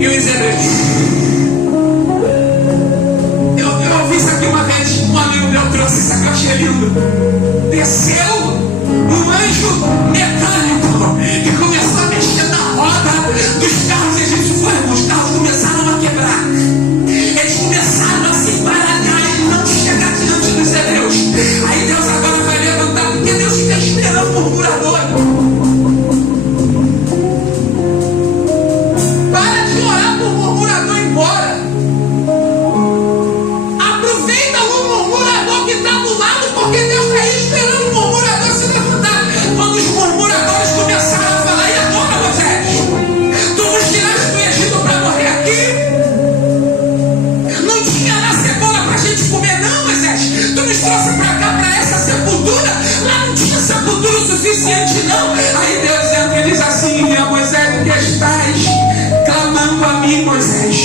e os hebreus. Eu ouvi isso aqui uma vez, um amigo meu trouxe isso aqui, eu achei lindo. Desceu um anjo mecânico que começou a mexer na roda dos carros egípcios. Os carros começaram a quebrar, eles começaram a se embaralhar e não chegar diante dos hebreus. Aí Deus agora vai levantar, porque Deus fica esperando o murmurador. Para de orar por murmurador ir embora. Aproveita o murmurador que está do lado, porque Deus está aí esperando o murmurador se levantar. Quando os murmuradores começaram a falar: e agora, Moisés? Tu nos tiraste do Egito para morrer aqui? Não tinha lá cebola para a gente comer, não, Moisés. Tu nos trouxe para cá, para essa sepultura. Lá não tinha sepultura o suficiente, não. Aí Deus entra e diz assim: Moisés, que estás clamando a mim, Moisés?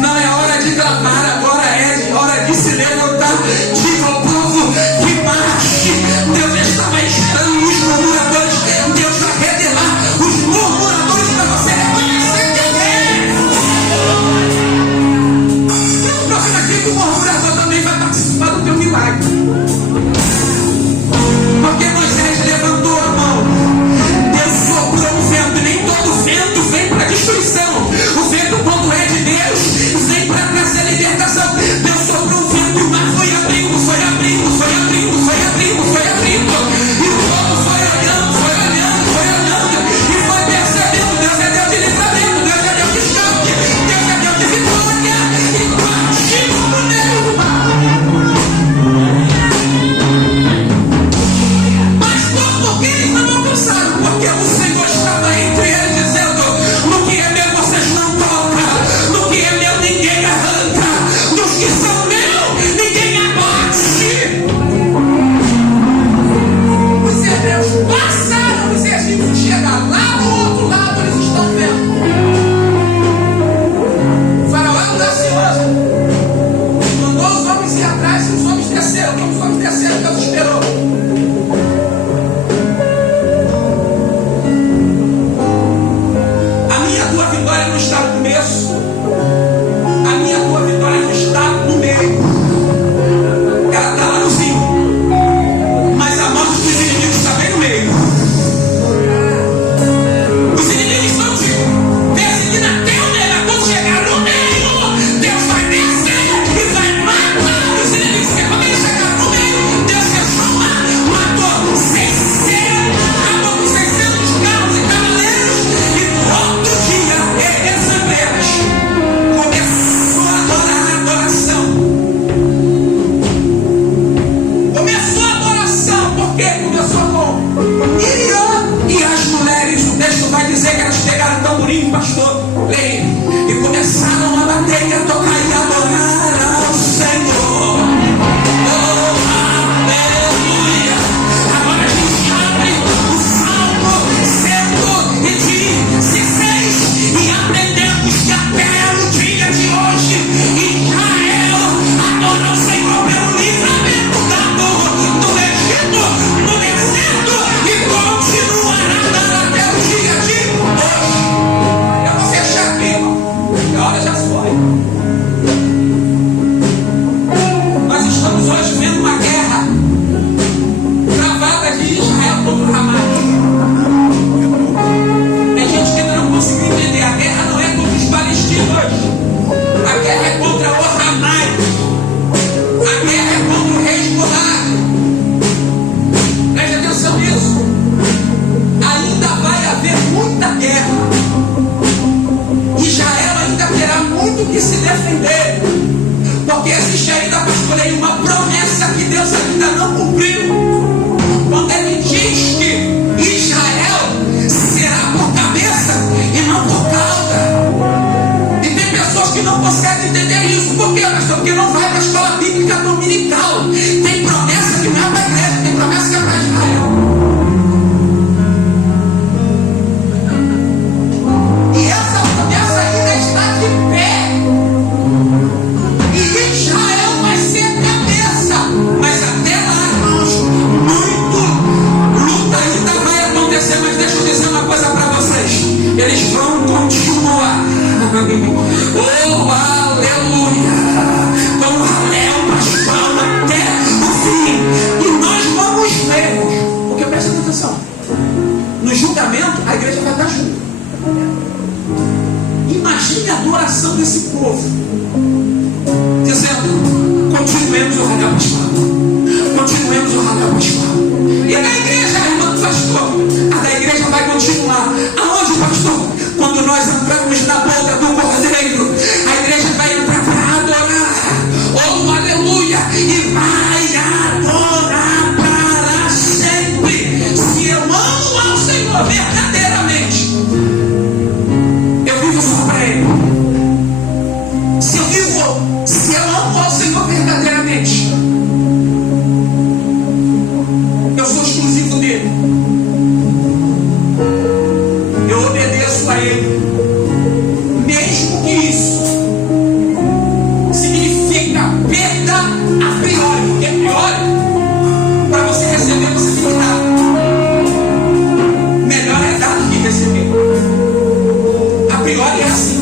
Não é hora de clamar, agora é hora de se levantar. Diga ao povo que marche. Deus estava esperando os murmuradores. Deus vai revelar os murmuradores para você reconhecer quem é. O problema aqui é que o murmurador também vai participar do teu milagre. Porque Moisés levantou a mão, Deus soprou um vento, e nem todo vento vem para destruição. O vento, quando é de Deus, vem para trazer libertação. Deus soprou um vento e o mar foi abrindo, foi abrindo, foi abrindo, foi abrindo, foi abrindo. E o povo foi olhando, foi olhando, foi olhando, e foi percebendo: Deus é Deus de livramento, Deus é Deus de escape, Deus é Deus de vitória. E partiu no meio do mar. Por que eles não alcançaram? Porque o Senhor estava entre eles, dizendo: no que é meu vocês não tocam, no que é meu ninguém arranca, dos que são meus ninguém abate. Os hebreus passaram, os egípcios chegaram lá do outro lado, eles estão vendo. O faraó é audacioso, mandou os homens ir atrás e os homens desceram. Quando os homens desceram, Deus esperou. Não está no começo, a minha tua vitória não está no meio, ela está lá no fim, mas a morte dos inimigos está bem no meio. Os inimigos estão te perseguindo até o meio. Quando chegar no meio, Deus vai descer e vai matar os inimigos. Porque quando eles chegaram no meio, Deus fechou o mar, matou 600, acabou com 600 carros e cavaleiros, e no outro dia começou a adorar a adoração. Começou a adoração, porque começou com Miriam e as mulheres. O texto vai dizer que elas pegaram tamborim, pastor, leia, e começaram a bater e a tocar e a adorar ao Senhor. Oh, aleluia! Agora a gente abre o Salmo 116 e aprendemos que até o dia de hoje Israel adora o Senhor pelo livramento do Egito, no deserto, e continuará até o dia de hoje. Eu vou fechar aqui. aparecer, mas deixa eu dizer uma coisa para vocês: eles vão continuar. Oh, aleluia! Com Raléu, Pascal, até o fim. E nós vamos ver, porque presta atenção, no julgamento a igreja vai estar junto. Imagine a adoração desse povo, dizendo: continuemos o Raléu Pascal, continuemos o Raléu Pascal. E a da igreja, irmão pastor, a da igreja vai continuar. Aonde, pastor? Quando nós entramos na boca do Cordeiro, a igreja vai entrar para adorar. Oh, aleluia! E vai adorar para sempre. Se eu amo ao Senhor verdadeiramente, eu vivo só para Ele. Se eu amo ao Senhor verdadeiramente, eu sou exclusivo dele. Eu obedeço a Ele. Mesmo que isso significa perda a priori. Porque a priori, para você receber, você tem que dar. Melhor é dar do que receber. A priori é assim.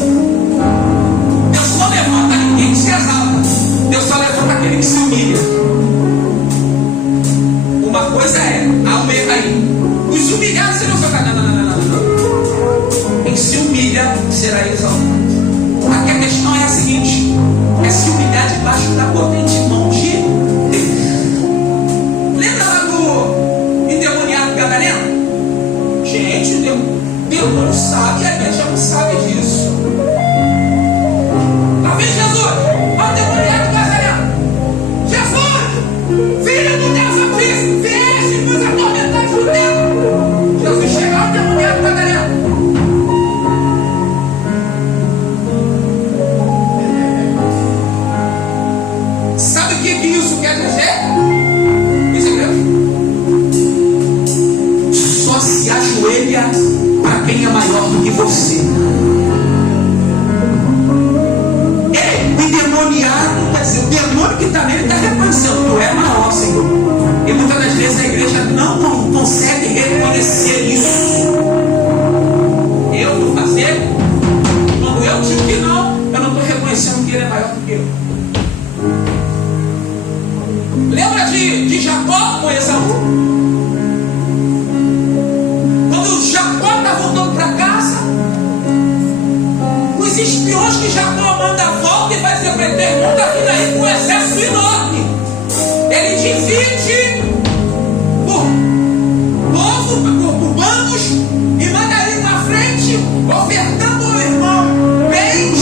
Deus só levanta ninguém que se exalta. Deus só levanta aquele que se humilha. Uma coisa é, há um erro aí. Os humilhados serão exaltados. Não. Quem se humilha será exaltado. Aqui a questão é a seguinte: é se humilhar debaixo da potente mão de Deus. Lembra lá do endemoniado gadareno? Gente, o demônio sabe, a igreja não sabe disso. Lá vem Jesus, olha o endemoniado gadareno. Jesus, filho do Deus Altíssimo, viesse nos atormentar de tempo. Jesus chega ao endemoniado gadareno. Sabe o que isso quer dizer? Meus irmãos, só se ajoelha para quem é maior do que você. O endemoniado, quer dizer, o demônio que está nele está reconhecendo: tu é maior, Senhor. E muitas das vezes a igreja não consegue reconhecer isso. Eu vou fazer, quando eu digo que não, eu não estou reconhecendo que ele é maior do que eu. Lembra de Jacó com Esaú? Quando Jacó está voltando para casa, os espiões que Jacó manda volta e vai dizer para ele: irmão, está vindo aí com um exército enorme. Ele divide por povo, por bandos, e manda ele para frente, ofertando ao irmão bens,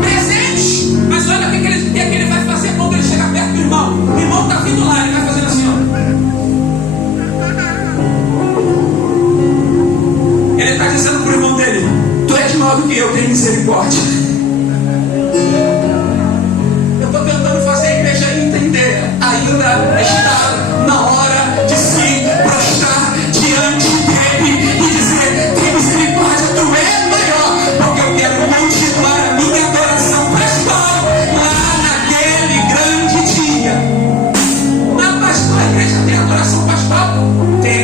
presentes. Mas olha o que ele vai fazer quando ele chega perto do irmão. O irmão está vindo lá, ele vai fazendo assim, ó. Ele está dizendo para o irmão dele: tu és maior do que eu, tenho misericórdia. Eu estou tentando fazer a igreja entender. Ainda está na hora de se prostrar diante dele e dizer: tem misericórdia, tu és maior, porque eu quero continuar a minha adoração pascal lá naquele grande dia. Mas pastor, a igreja tem adoração pascal? Tem,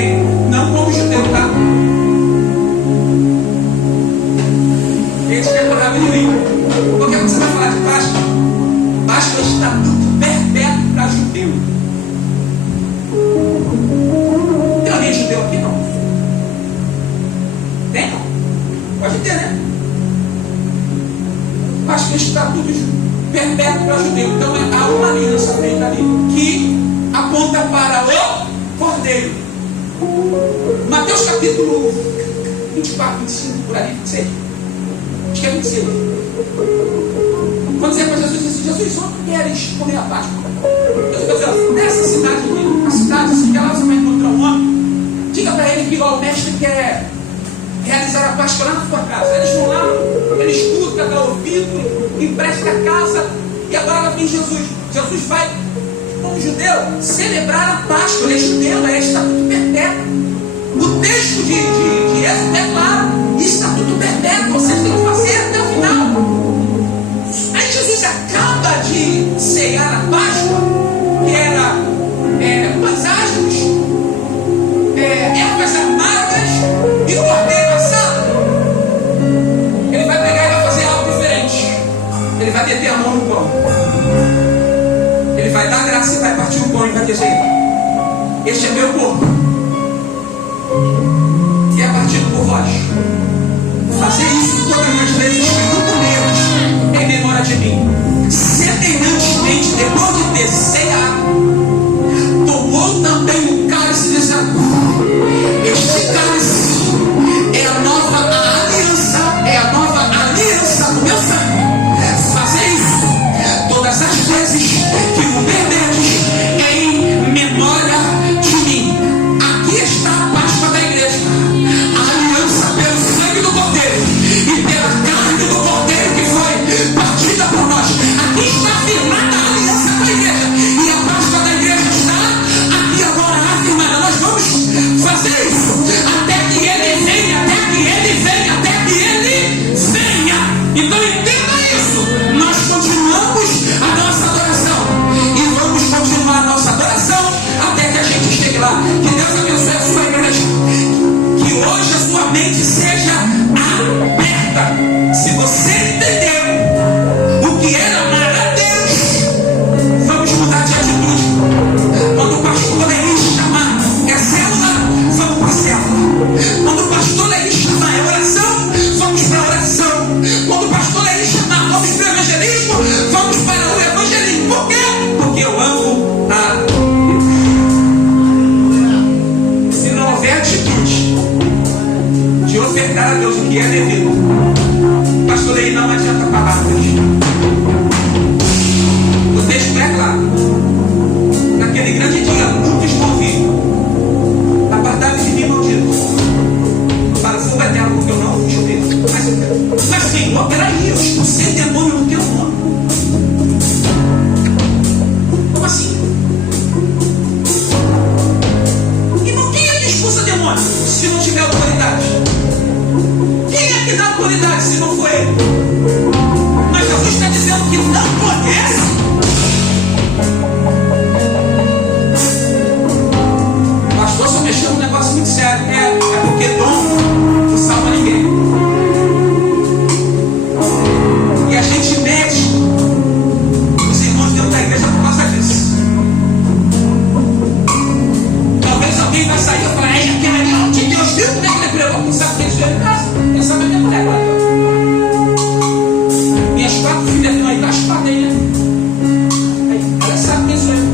não como judeu, tá? Gente, decorava de língua. Porque quando você vai falar de Páscoa, Páscoa é estatuto perpétuo para judeu. Tem alguém judeu aqui? Não? Tem? Não? Pode ter, né? Páscoa é estatuto perpétuo para judeu. Então há uma aliança feita ali que aponta para o Cordeiro. Mateus capítulo 24, 25, por ali, 26. Acho que é 26. Quando você vai para Jesus, diz: Jesus, onde queres comer a Páscoa? Jesus vai dizer: nessa cidade, uma cidade assim, que lá você vai encontrar um homem. Diga para ele que o mestre quer realizar a Páscoa lá na sua casa. Eles vão lá, ele escuta, dá ouvido, empresta a casa. E agora lá vem Jesus. Jesus vai, como judeu, celebrar a Páscoa. Ele é judeu, é estatuto perpétuo. O texto de Êxodo é claro: estatuto perpétuo, vocês têm que fazer até o final. Aí Jesus acaba de ceiar a Páscoa, que era umas aspas, ervas amargas partir o pão e vai dizer: este é meu corpo, que é partido por vós. Fazer isso todas as vezes que não comerdes, em memória de mim. Semelhantemente, depois de ter ceado, tomou também o cálice, dizendo: este cálice é a nova aliança do meu sangue. Fazer isso todas as vezes que o beberdes, em memória de mim. Aqui está a Páscoa da igreja, a aliança pelo sangue do Cordeiro e pela carne do Cordeiro que foi partida por nós. Aqui está firmada a aliança com a igreja, e a Páscoa da igreja está aqui agora afirmada. Nós vamos fazer isso até que ele venha, até que ele venha, até que ele venha. Então entenda isso. Nós continuamos a nossa adoração e vamos continuar a nossa adoração até que a gente chegue lá. Que Deus abençoe a sua igreja, que hoje a sua mente seja aberta. Se você entendeu o que era amar a Deus, vamos mudar de atitude. Quando o pastor Eli chamar é célula, vamos para a célula. Quando o pastor Eli chamar é oração, vamos para a oração. Quando o pastor Eli chamar vamos para o evangelismo, vamos para o evangelismo. Por quê? Porque eu amo a Deus. Se não houver atitude de ofertar a Deus o que é devido, pastor Eli, não adianta palavras. O texto é claro. Naquele grande dia, muitos vão ouvir: apartai-vos de mim, maldito, para o fogo eterno, porque eu não vou chover. Mas Senhor, peraí, eu expulsei demônio no teu nome. Como assim? Irmão, quem é que expulsa demônio se não tiver autoridade? Quem é que dá autoridade se não for ele? Mas Jesus está dizendo que não conhece. Pastor, só mexeu num negócio muito sério. É porque dom não salva ninguém. E a gente mede os irmãos dentro da igreja por causa disso. Talvez alguém vai sair e falar: é aquele ali, onde Deus viu como é que ele pregou? Quem sabe que ele veio em casa? Quem sabe a minha mulher lá dentro? Minhas 4 filhas estão aí, tá as 4 aí, né? Aí, ela sabe quem sou eu.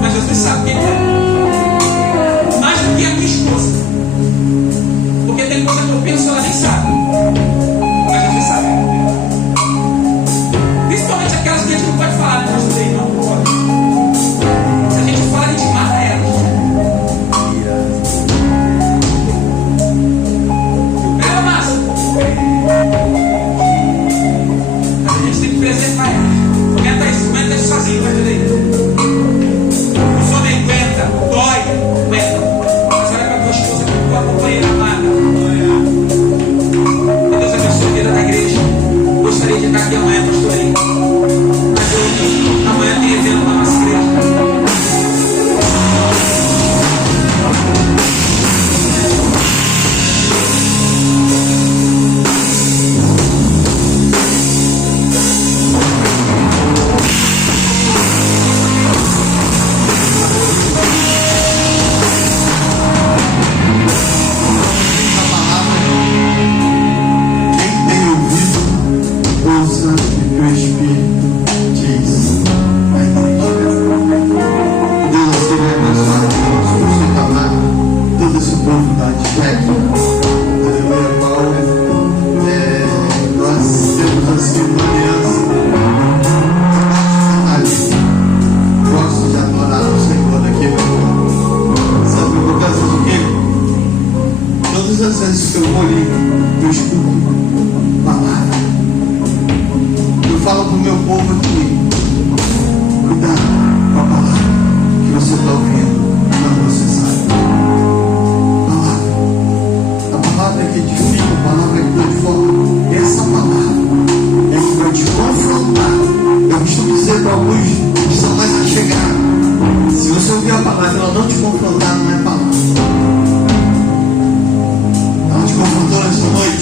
Mas Jesus sabe quem é. Mais do que a minha esposa. Porque tem coisa que eu penso e ela nem sabe. Mas Jesus sabe. Principalmente aquelas que a gente não pode falar, né? Mas aí não pode. Se a gente fala, a gente mata elas. Pega a massa. A gente tem que preservar elas. Comenta isso sozinho, vai direito. O homem aguenta, dói, aguenta. Mas olha para a tua esposa, para a tua companheira amada. Que Deus abençoe a vida da igreja. Gostaria de estar aqui amanhã, pastor Eli. Mas amanhã tem evento na nossa igreja. Mas ela não te confrontar, não é palavra. Ela te confrontou nessa noite.